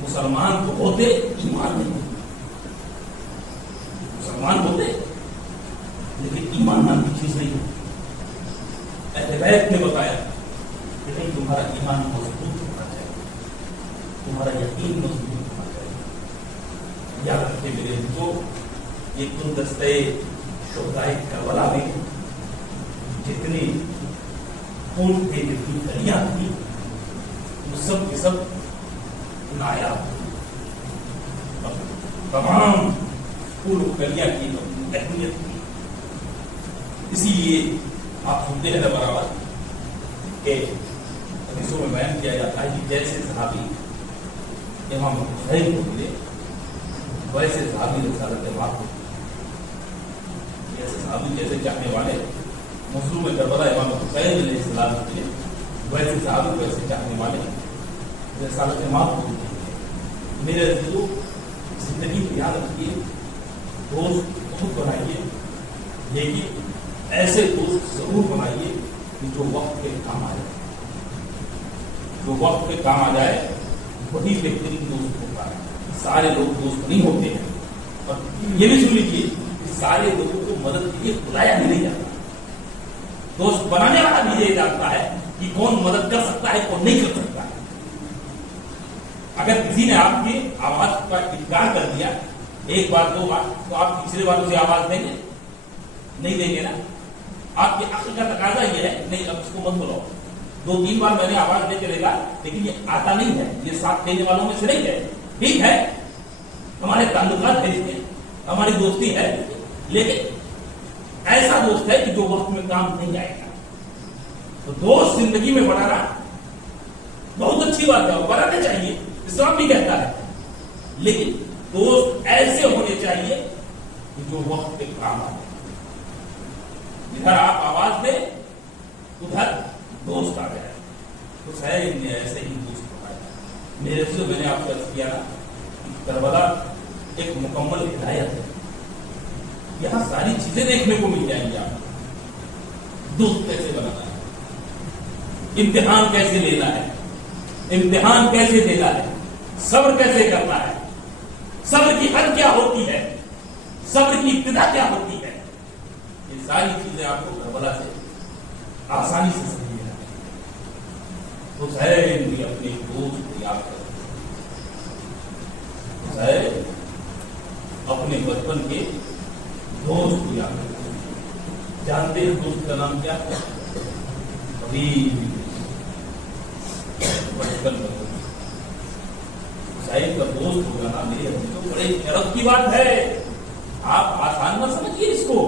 मुसलमान तो होते, ईमान नहीं होता। मुसलमान होते लेकिन ईमान नाम की चीज नहीं होती। अहले बैत ने बताया कि नहीं, तुम्हारा ईमान मजबूत होना चाहिए, तुम्हारा यकीन मजबूत होना चाहिए। याद रखिए मेरे दोस्तों, ये कुल दस्ते शुहदाए करबला में जितनी खून के जितनी कलियां थी वो सब के सब नायाब, तमाम फूल कलियां की अहमियत थी। इसीलिए आप सुनते हैं ना बराबर के हदीसों में बयान किया जाता है कि जैसे सहाबी इमाम हुसैन को मिले वैसे सहाबी रिसालत बात होती। जैसे सहाबी जैसे चाहने वाले मज़लूम करबला इमाम हुसैन अलैहिस्सलाम को मिले, वैसे सहाबी वैसे चाहने वाले रिसालत बात होती है। मेरे अज़ीज़ों, जिंदगी को याद रखिए, दोस्त खुद बनाइए, लेकिन ऐसे दोस्त जरूर बनाइए कि जो वक्त के काम आ जाए। जो वक्त के काम आ जाए वही बेहतरीन दोस्त होता है। सारे लोग दोस्त नहीं होते हैं। और ये भी सुन लीजिए कि सारे लोगों को मदद के लिए बुलाया भी नहीं जाता। दोस्त बनाने वाला भी ये जानता है कि कौन मदद कर सकता है, कौन नहीं कर सकता है। अगर किसी ने आपकी आवाज का इनकार कर दिया एक बार दो बार, तो आप तीसरे बार उसे आवाज देंगे? नहीं देंगे ना। आपकी अक्ल का तकाजा ये है, नहीं अब इसको मत बुलाओ। 2-3 बार मैंने आवाज दे चलेगा, लेकिन ये आता नहीं है, ये साथ देने वालों में से नहीं है। ठीक है, हमारे ताल्लुकात है इसमें, हमारी दोस्ती है, लेकिन ऐसा दोस्त है कि जो वक्त में काम नहीं आएगा। तो दोस्त जिंदगी में बनाना बहुत अच्छी बात है, बनाना चाहिए, इस्लाम भी कहता है, लेकिन दोस्त ऐसे होने चाहिए कि जो वक्त पे काम आए। जिधर आप आवाज दें उधर दोस्त आ जाए। तो शायद ने ऐसे ही दोस्त बनाया। मेरे से मैंने आपको अर्ज किया ना, करबला एक मुकम्मल हिदायत है। यहां सारी चीजें देखने को मिल जाएंगी आपको। दोस्त कैसे बनाना है, इम्तिहान कैसे लेना है, इम्तिहान कैसे देना है, सब्र कैसे करना है, सब्र की हद क्या होती है, सब्र की इब्तिदा क्या होती है, ये सारी चीजें आपको करबला से आसानी से समझना है। हुसैन भी अपने दोस्त को याद करते, हुसैन अपने बचपन के दोस्त को याद करते। जानते हैं दोस्त का नाम क्या है? बचपन में हुसैन का दोस्त हो जाना मेरे तो बड़े शर्फ की बात है। आप आसान न समझिए इसको,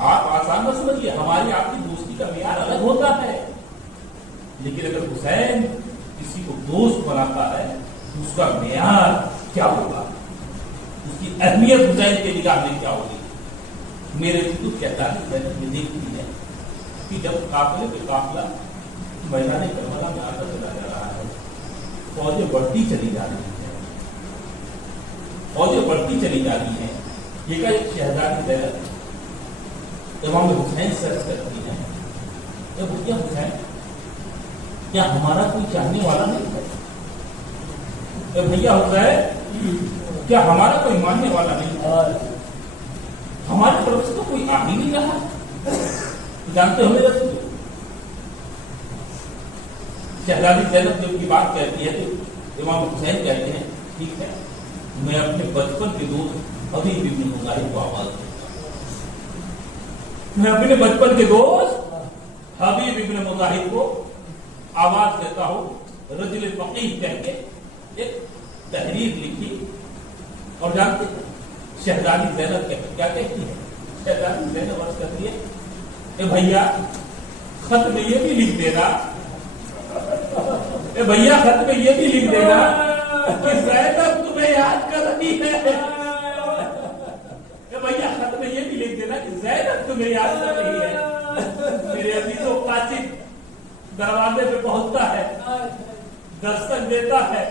आप आसान न समझिए। हमारी आपकी दोस्ती का मियार अलग होता है, लेकिन अगर हुसैन किसी को दोस्त बनाता है तो उसका मियार क्या होगा, उसकी अहमियत हुसैन के निगाह में क्या होगी। मेरे तो कहता है देखती है कि जब काफिले पे काफिला मैदान करबला में आकर चला जा रहा है, फौजें बढ़ती चली जा रही है, फौजें बढ़ती चली जा रही है। ये का एक शहजादी ज़ैनब इमाम हुसैन सर्च करती है, तो भैया हुसैन क्या हमारा कोई चाहने वाला नहीं है? तो भैया हुसैन क्या हमारा कोई मानने वाला नहीं है? हमारी तरफ से तो कोई आ ही नहीं रहा। जानते हो मेरा तो शहजादी ज़ैनब जब की बात कहती है तो इमाम हुसैन कहते हैं ठीक है, मैं अपने बचपन के दोस्त हबीब इब्न मुजाहिद को आवाज देता हूं, मैं अपने बचपन के दोस्त हबीब इब्न मुजाहिद को आवाज देता हूं। रजुल फकीह कह के एक तहरीर लिखी, और जानते शहजादी ज़ैनब क्या कहती है? शहजादी ज़ैनब अर्ज करती है, ए भैया खत में ये भी लिख देना, ए भैया खत में ये भी लिख देना कि ज़ैनब तुम्हें याद कर रही है। ए भैया खत में ये भी लिख देना कि ज़ैनब तुम्हें याद कर रही है। मेरे अजीजों कातिब दरवाजे पे पहुंचता है, दस्तक देता है,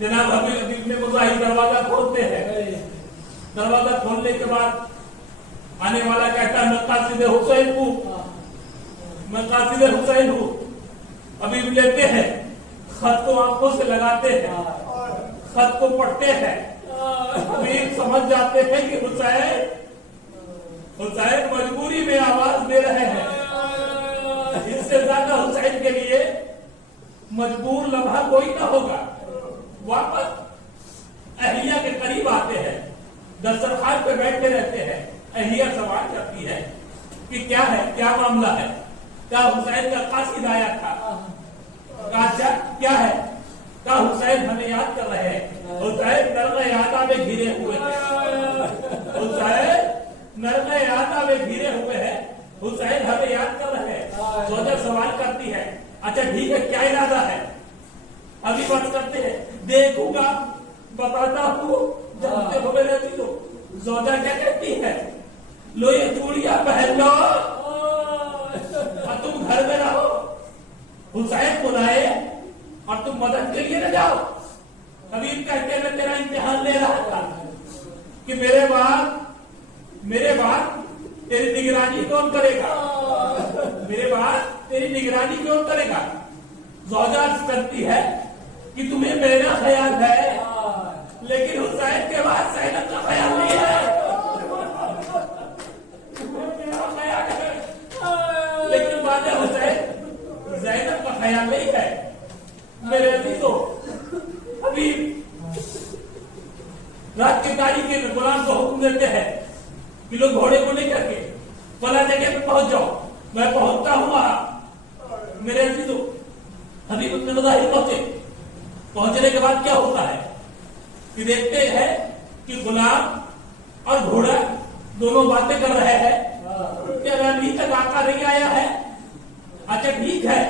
जनाब हबीब इब्न मुजाहिद दरवाजा खोलते हैं। दरवाजा खोलने के बाद आने वाला कहता है मैं कासिद हुसैन हूं, मैं कासिद हुसैन हूं। हबीब लेते हैं, खत को आंखों से लगाते हैं, खत को पढ़ते हैं। हबीब समझ जाते हैं कि हुसैन मजबूरी में आवाज दे रहे हैं। इससे ज्यादा हुसैन के लिए मजबूर लम्हा कोई ना होगा। वापस अहलिया के करीब आते हैं, दस्तरखान पे बैठे रहते हैं। अहलिया सवाल करती है कि क्या है, क्या मामला है, क्या हुसैन का कासिद आया था? अच्छा क्या है? क्या हुसैन हमें याद कर रहे हैं? हुसैन नरम यादा में घिरे हुए हैं, हुसैन नरम यादा में घिरे हुए हैं, हुसैन हमें याद कर रहे हैं। सोचा सवाल करती है, अच्छा ठीक है क्या इरादा है? अभी बात करते हैं, देखूंगा बताता हूँ। जानते हो मेरे चीजों जोजा क्या कहती है? लो ये चूड़ियां पहन लो और तुम घर में रहो। हुसैन बुलाए और तुम मदद के लिए न जाओ। हबीब कहते हैं मैं तेरा इम्तिहान ले रहा था कि मेरे बाद तेरी निगरानी कौन करेगा, मेरे बाद तेरी निगरानी कौन करेगा? जोजा करती है कि तुम्हें मेरा ख्याल है, लेकिन हुसैन के बाद ज़ैनब का ख्याल नहीं है। मेरा ख्याल है, लेकिन बाद हुसैन ज़ैनब का ख्याल नहीं है। मेरे रात के गाड़ी के गुलाम को हुक्म देते हैं कि लोग घोड़े को लेकर के फला जगह पे पहुंच जाओ। मैं पहुंचता हूं वहां। मेरे अजीजों, हबीब इब्न मुजाहिर पहुंचे। पहुंचने के बाद क्या होता है कि देखते हैं कि गुलाम और घोड़ा दोनों बातें कर रहे हैं कि अभी तक आका नहीं आया है। अच्छा ठीक है,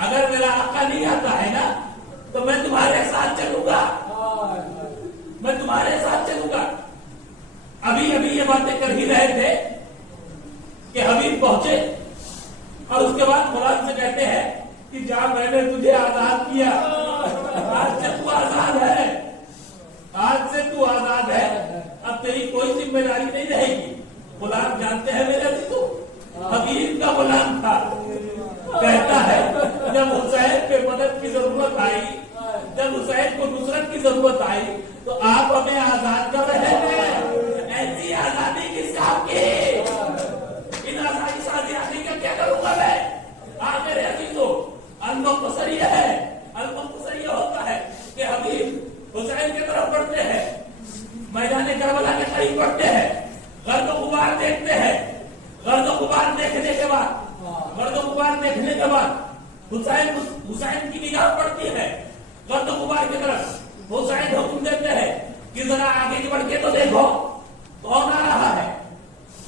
अगर मेरा आका नहीं आता है ना तो मैं तुम्हारे साथ चलूंगा, मैं तुम्हारे साथ चलूंगा। अभी अभी ये बातें कर ही रहे थे कि हबीब पहुंचे और उसके बाद कुरान से कहते हैं कि जा, मैंने तुझे आजाद किया, आज से तू आजाद है, आज से तू आजाद है, अब तेरी कोई जिम्मेदारी नहीं रहेगी। गुलाम जानते हैं मेरे अजीजों, हबीब का गुलाम था। कहता है जब हुसैन पे मदद की जरूरत आई, जब हुसैन को नुसरत की जरूरत आई तो आप हमें आजाद कर रहे हैं। ऐसी आजादी किस काम की? इन आजादी का क्या करूंगा मैं? आप मेरे अजीजों, अल-मुख्तसर ये है, अल-मुख्तसर ये होता है कि हबीब हुसैन की तरफ बढ़ते हैं, मैदान करबला के करीब बढ़ते हैं, गर्द गुबार देखते हैं। गर्द गुबार देखने के बाद, गर्द गुबार देखने के बाद हुसैन की निगाह पड़ती है गर्द गुबार की तरफ। हुसैन हुक्म देते हैं कि जरा आगे बढ़ के तो देखो कौन आ रहा है,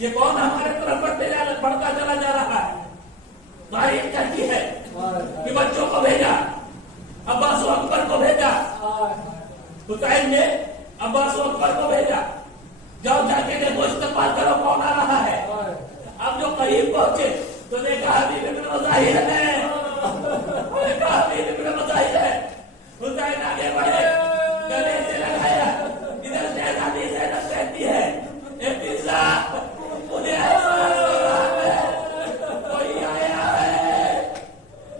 ये कौन हमारे तरफ बढ़ता चला जा रहा है। तारीख कहती है कि बच्चों को भेजा, अब्बास व अकबर को भेजा। हुसैन ने अब्बास व अकबर को भेजा, जाओ जाके देखो, इस्तेमाल करो कौन आ रहा है। अब जो करीब पहुंचे तो देखा हबीब इब्न मुजाहिर है, देखा हबीब इब्न मुजाहिर है। हुसैन आगे बढ़े, गले से लगाया, इधर शहजादी ज़ैनब कहती है, ए पिज़्ज़ा, मुझे एहसास हो रहा है कोई आया है।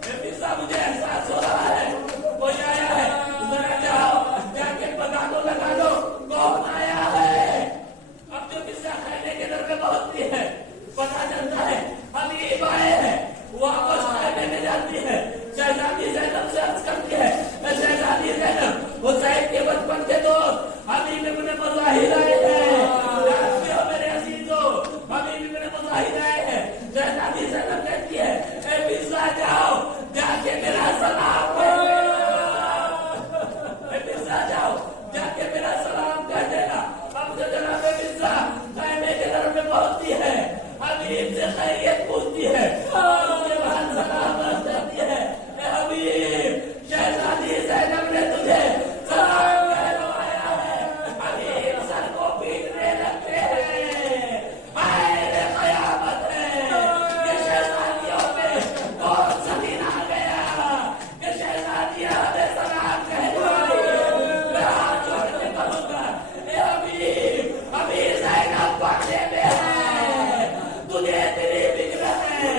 ए पिज़्ज़ा, मुझे एहसास हो रहा है कोई आया है, जरा जाओ जाके पता तो लगा लो कौन आया है। अब जो पिज़्ज़ा खाने के दर में पहुंचती है, पता चलता है हबीब आए हैं। वापस खाने जाती है, शहजादी ज़ैनब से अर्ज करती है, शहजादी ज़ैनब, हुसैन के बचपन के दोस्त हबीब इब्न मुजाहिर आए हैं। जानते हो मेरे अजीजों, हबीब इब्न मुजाहिर आए हैं। शहजादी ज़ैनब कहती है, ए पिज़्ज़ा, जाओ जाके मेरा सलाम कह देना, ए पिज़्ज़ा, जाओ जाके मेरा सलाम कह देना। अब जो जनाब पिज़्ज़ा खाने के दर में पहुंचती है, हबीब से खैरियत पूछती है, उसके बाद सलाम करती है, ए हबीब, शहजादी ज़ैनब ने तुझे सलाम कहलवाया है। हबीब सर को पीटने लगते हैं, हाय रे क़यामत है, ये शहजादियों में कौन सा दिन आ गया कि शहजादियां हमें सलाम कहलवाई। मैं हाथ जोड़ के कहूंगा, ए हबीब, हबीब ज़ैनब पढ़ने में है, तुझे तेरी फिक्र है,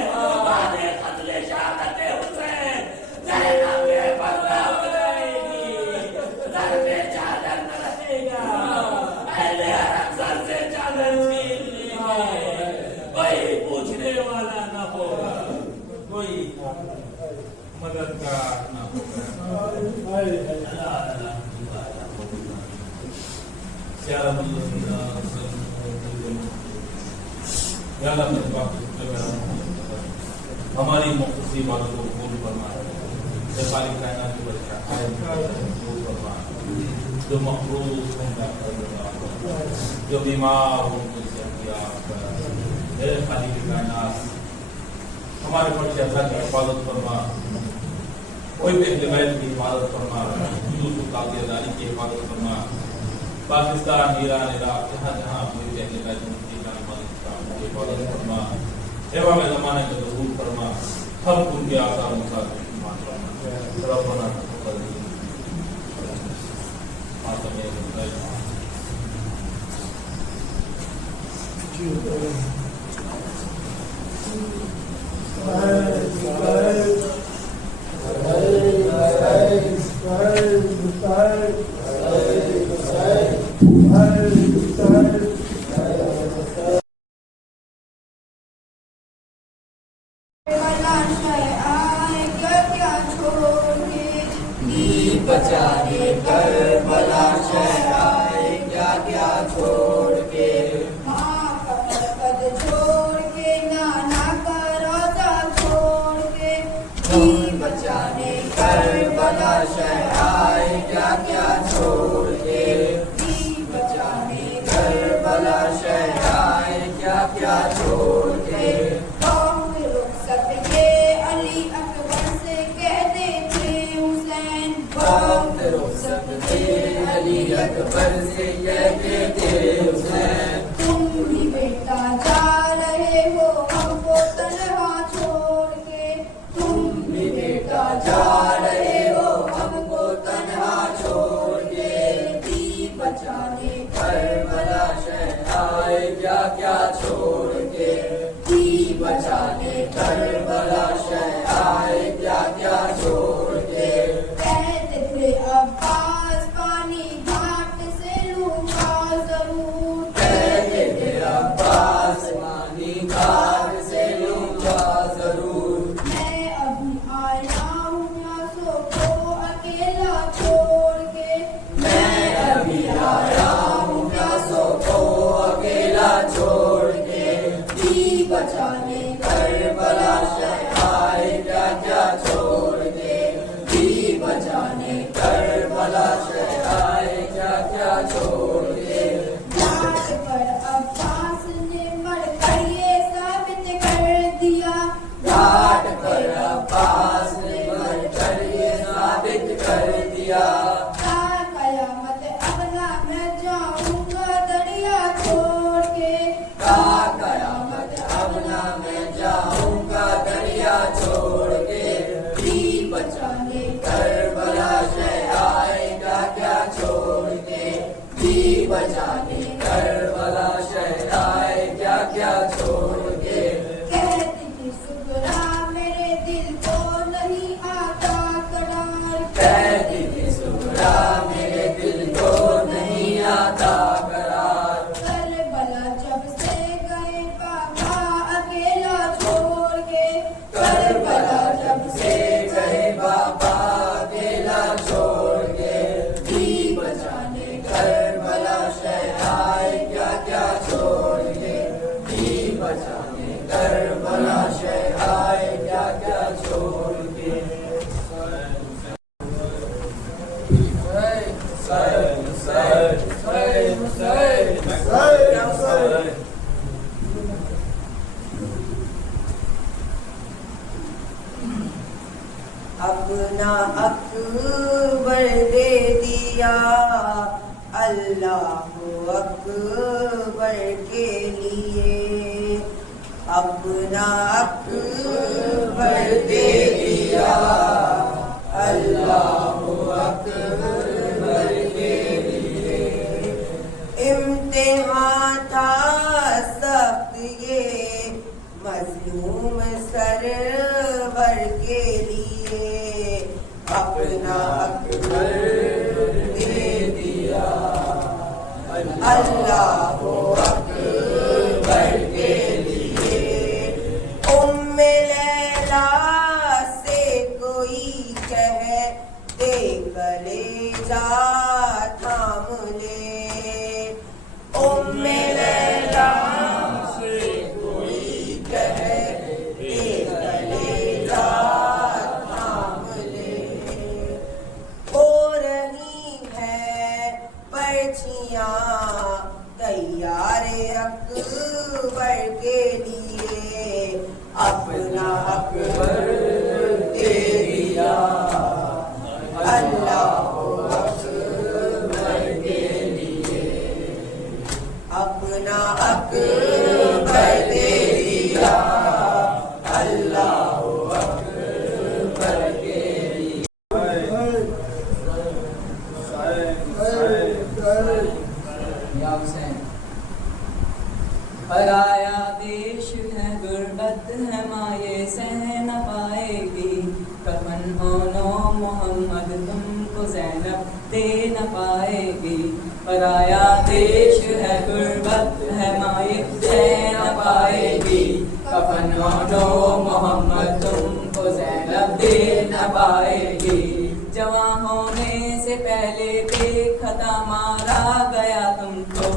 बादे क़त्ल शहादत हुसैन ज़ैनब के पर्दा हो जाएगी, सर पे चादर न रहेगा, अहले हरम सर से चादर छीन लेंगे, कोई पूछने वाला न होगा, कोई मददगार न होगा। हमारी मुख्तसरी बातों को कबूल फरमाए, खाली कायनात की बरकत कबूल फरमाए, जो मखलूक होंगे, जो बीमार होंगे, खाली कायनात हमारे पर्चे अल्लाह की हिफाजत फरमा, कोई भी बैत की हिफाजत फरमा, यूसुफ कादियानी की हिफाजत फरमा, पाकिस्तान, ईरान, इराक, जहाँ जहाँ कोई भी हिफाजत फरमा, एवं ज़माने में ज़रूर फरमा, हम उनके आसार मुसाफिर रब्बना बचाने कर बला शहर आए, क्या क्या छोड़ के, माँ का पद छोड़ के, नाना का रोजा छोड़ के, जी बचाने करबला शहर आए क्या क्या छोड़ के, जी बचाने करबला शहर आए क्या क्या छोड़ के, कौन रुखसत के अली अकबर से कहते थे हुसैन, वक्त रुखसत थे अली अकबर से कहते थे हुसैन, तुम भी बेटा जा रहे हो हमको तन्हा छोड़ के, तुम भी बेटा जा रहे हो हमको तन्हा छोड़ के, दी बचाने करबला शहर आए क्या क्या छोड़ के, दी बचाने करबला शहर आए क्या क्या छोड़ के, कहते थे अब्बास पानी घाट से लूंगा जरूर, कहते थे अब्बास पानी घाट से लूंगा जरूर, मैं अभी आया हूँ प्यासों को अकेला छोड़ के, मैं अभी आया हूँ प्यासों को अकेला छोड़ के, दी बचाने करबला शहर आए क्या क्या छोड़ के, दी बचाने करबला शहर आए क्या क्या छोड़ के, घाट पर अब्बास ने मरकर ये साबित कर दिया, घाट पर अब्बास ने मरकर ये साबित कर दिया, कयामत अपना मैं जाऊंगा दरिया छोड़ के, कयामत अपना मैं जाऊंगा दरिया छोड़ के, दी बचाने करबला शहर आएगा क्या छोड़ के, दी बचाने करबला शहर आएगा क्या छोड़ के, कहती थी सुगरा मेरे दिल को नहीं आता करार, कहती थी सुगरा मेरे दिल को नहीं आता करार, करबला जब से गए पापा अकेला छोड़ के, करबला जब से गए बाबा अकेला छोड़ के, दी बचाने करबला शहर आए क्या क्या छोड़ के, दी बचाने करबला शहर आए क्या क्या छोड़ के, अपना अकबर दे दिया अल्लाह अकबर के लिए, अपना अकबर दे दिया अल्लाह अकबर के लिए, इम्तिहान था सख्त ये मजलूम सरवर के लिए, अपना अकबर दे दिया अल्लाह अकबर के लिए, उम्मे लैला से कोई कह दे कलेजा थाम ले, उम्मे लैला से कोई कह दे कलेजा थाम ले, हो रही है पर्चियां तैयार अकबर के लिए, अपना अकबर दे दिया अल्लाह अकबर के लिए, अपना अकबर दे दिया अल्लाह अकबर के लिए। या हुसैन, पराया देश है गुर्बत है माये सह न पाएगी, कफन होनो मोहम्मद तुमको ज़ैनब दे न पाएगी, पराया देश है गुर्बत है माये सह न पाएगी, कफन होनो मोहम्मद तुमको ज़ैनब दे न पाएगी, जवां होने से पहले बेखता मारा गया तुमको,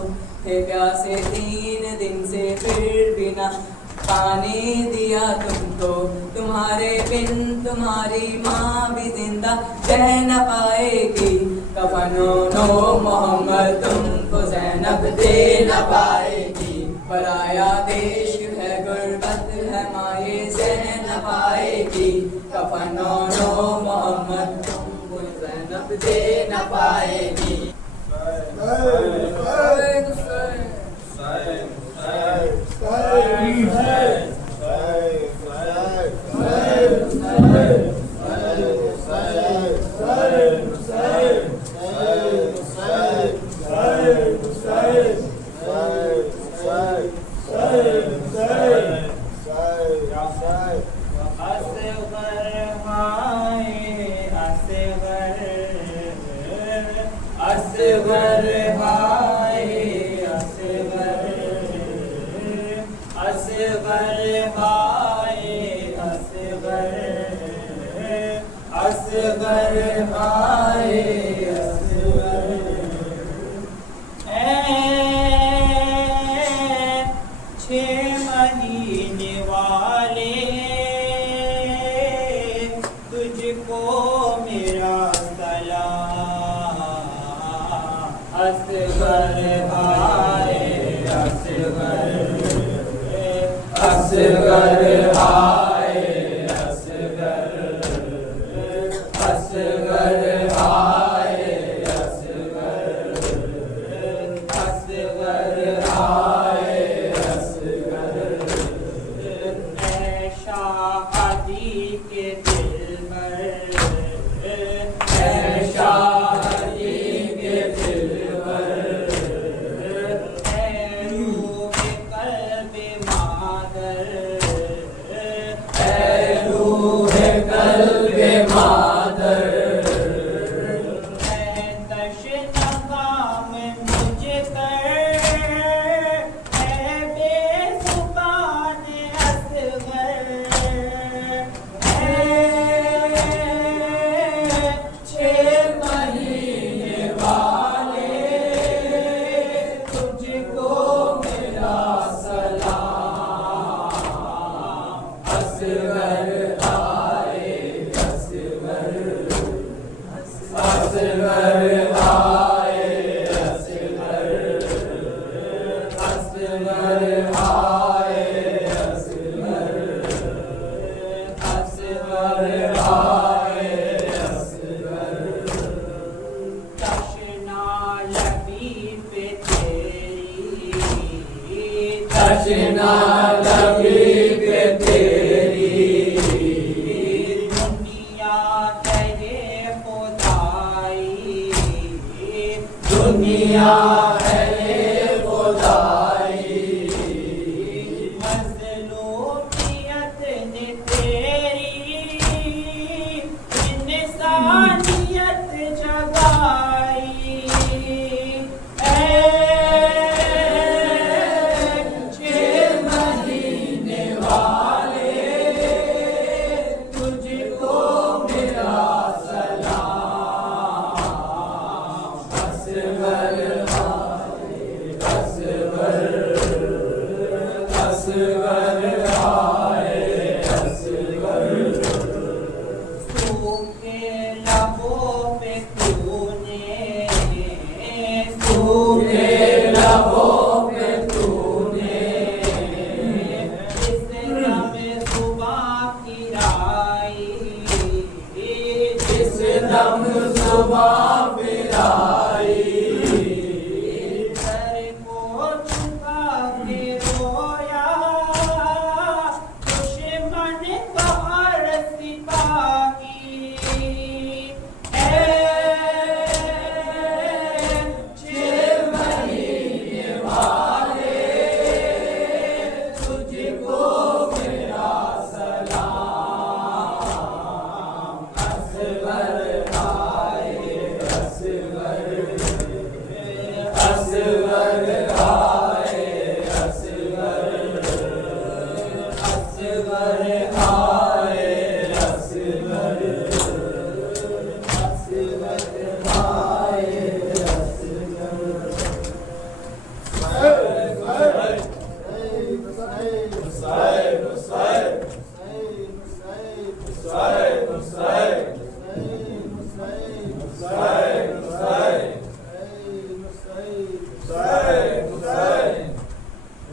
थे प्यासे 3 दिन से फिर बिना पानी दिया तुमको, तुम्हारे बिन तुम्हारी माँ भी जिंदा रह न पाएगी, कफनो नो मोहम्मद तुमको ज़ैनब दे न पाएगी, पराया देश है गुर्बत है माए सह न पाएगी, कफनो नो मोहम्मद तुमको ज़ैनब दे न पाएगी।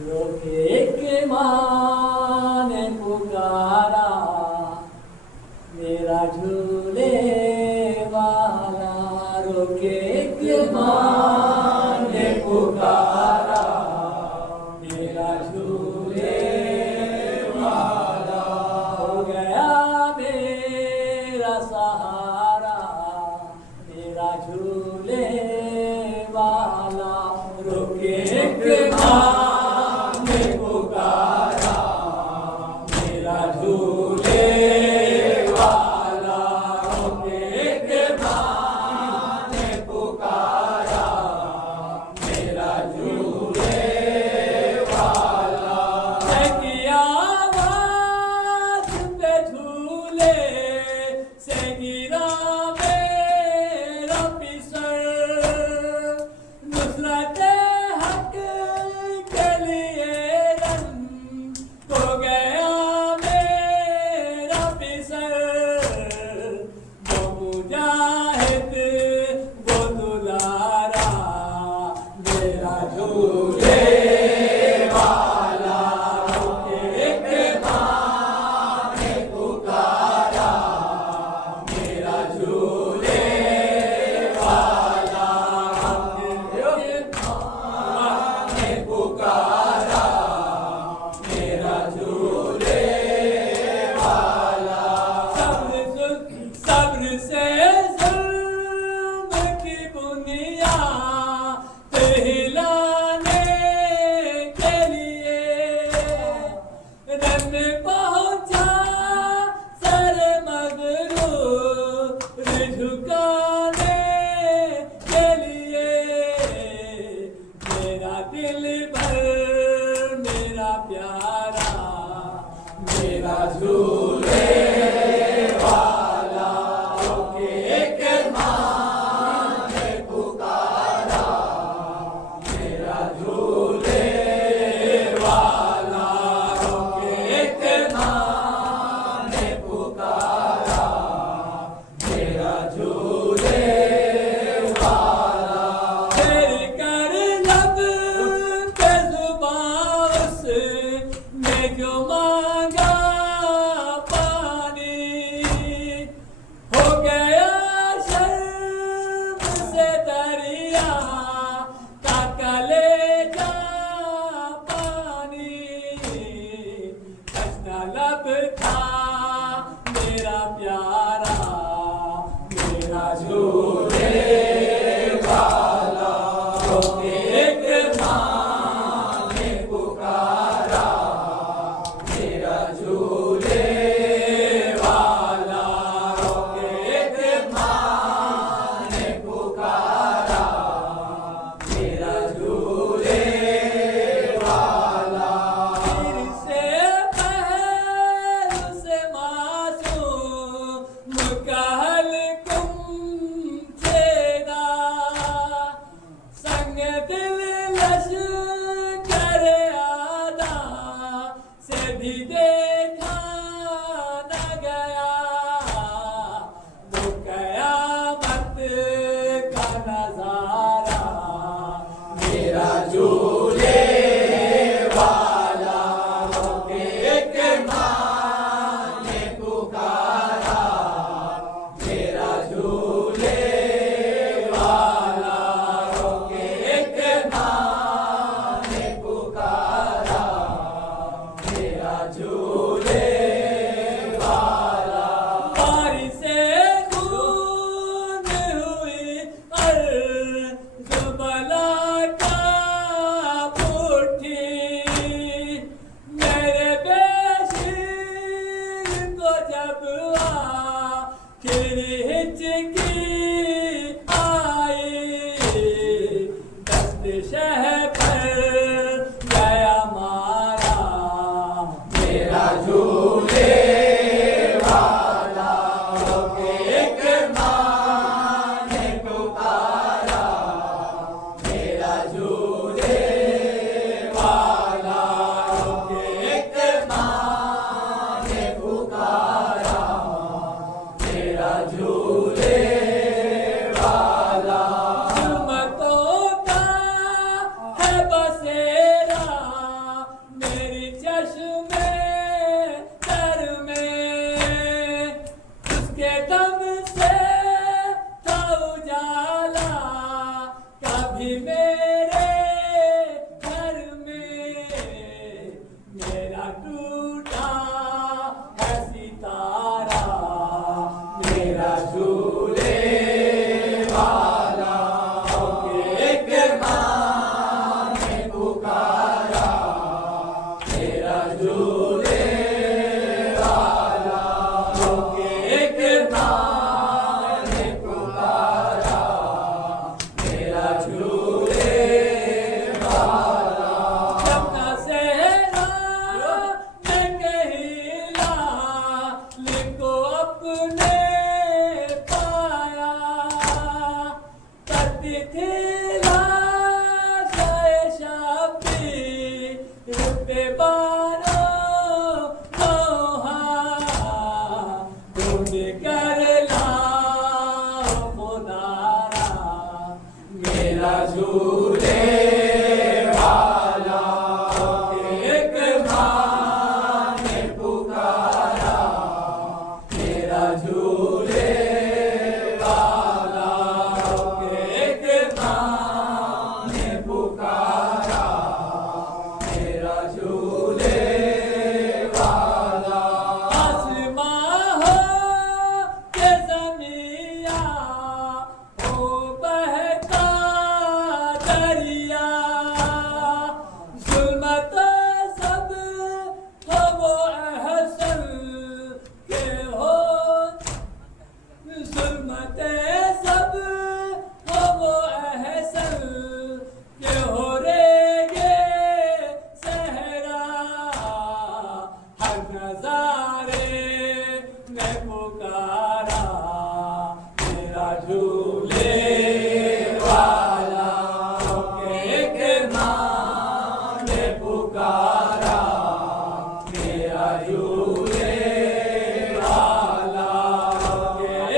रोके के माँ ने पुकारा मेरा झूले वाला, रोके के माँ ने पुकारा मेरा झूले वाला, हो गया मेरा सहारा मेरा झूले वाला, रोके के माँ अभी मेरे घर में मेरा टूटा है सितारा, मेरा झूले वाला एक माँ ने पुकारा, मेरा झूले वाला एक माँ ने पुकारा, मेरा झूले वाला। अपना सेहरा मैं कहिला लिखो अपने पाया, करती थी लाशाए शबी रुपए बारो नौहा, ढूंढ कर लाओ मुनारा, मेरा झूले वाला एक माँ ने पुकारा, मेरा झूले वाला एक माँ ने पुकारा, मेरा झूले वाला। आसमां हो के ज़मीया हो बहता दरिया, ज़ुल्मत सब हो वो अहसन के हो, ज़ुल्मत सब हो वो अहसन के हो रेगे सहरा, हर नज़ारे में पुकारा, मेरा झूले वाला एक माँ ने पुकारा, मेरा झूले वाला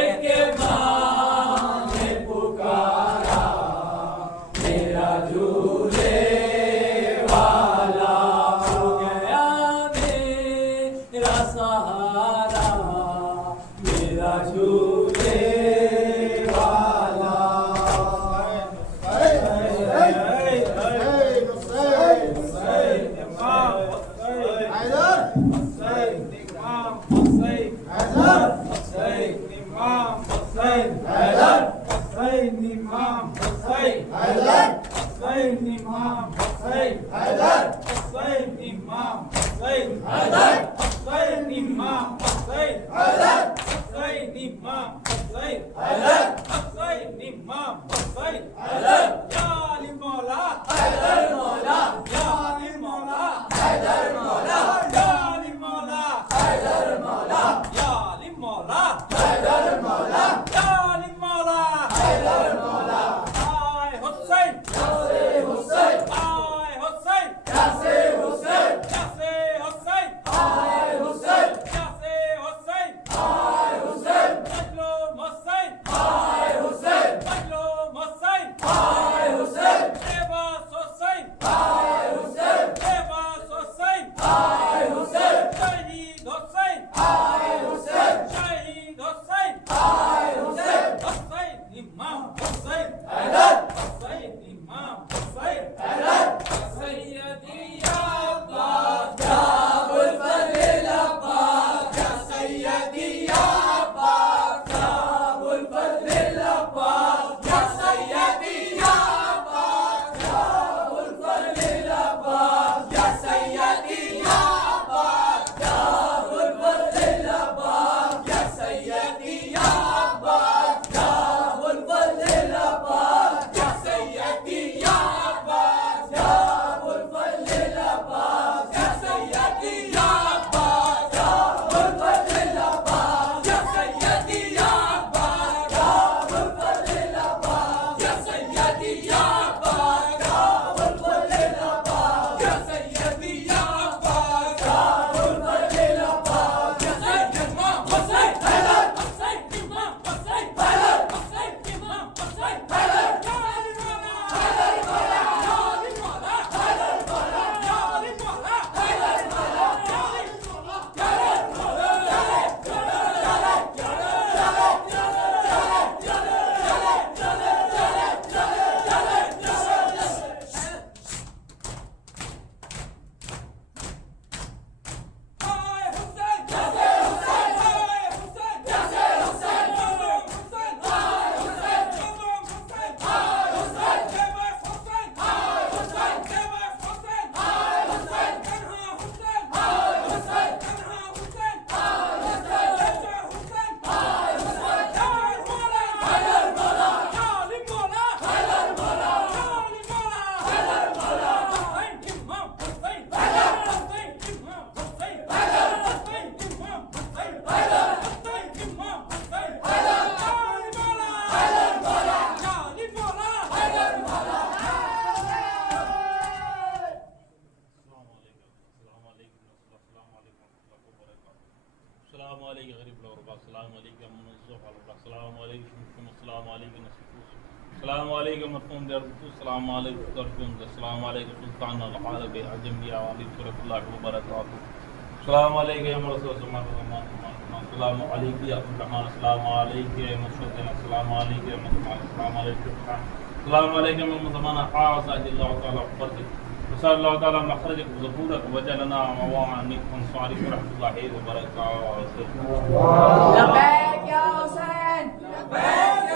एक माँ ने पुकारा, मेरा झूले वाला हो गया मेरा सहारा, मेरा झूले वाला। Abba, Abba, Abba, السلام علیکم منصف السلام علیکم السلام علیکم السلام علیکم مرحوم درد السلام علیکم ترجم السلام علیکم سلطان العرب عجمیہ علی صلی اللہ وبرکاتہ السلام علیکم رسول اللہ السلام علیکم یا الرحمن السلام علیکم مشهد السلام علیکم السلام علیکم السلام علیکم زمانہ خاص اللہ تعالی فرض صلی اللہ تعالی مخرجک ظهورک وجعلنا موانک انصارک رحمۃ اللہ وبرکاتہ لبیک یا حسین لبیک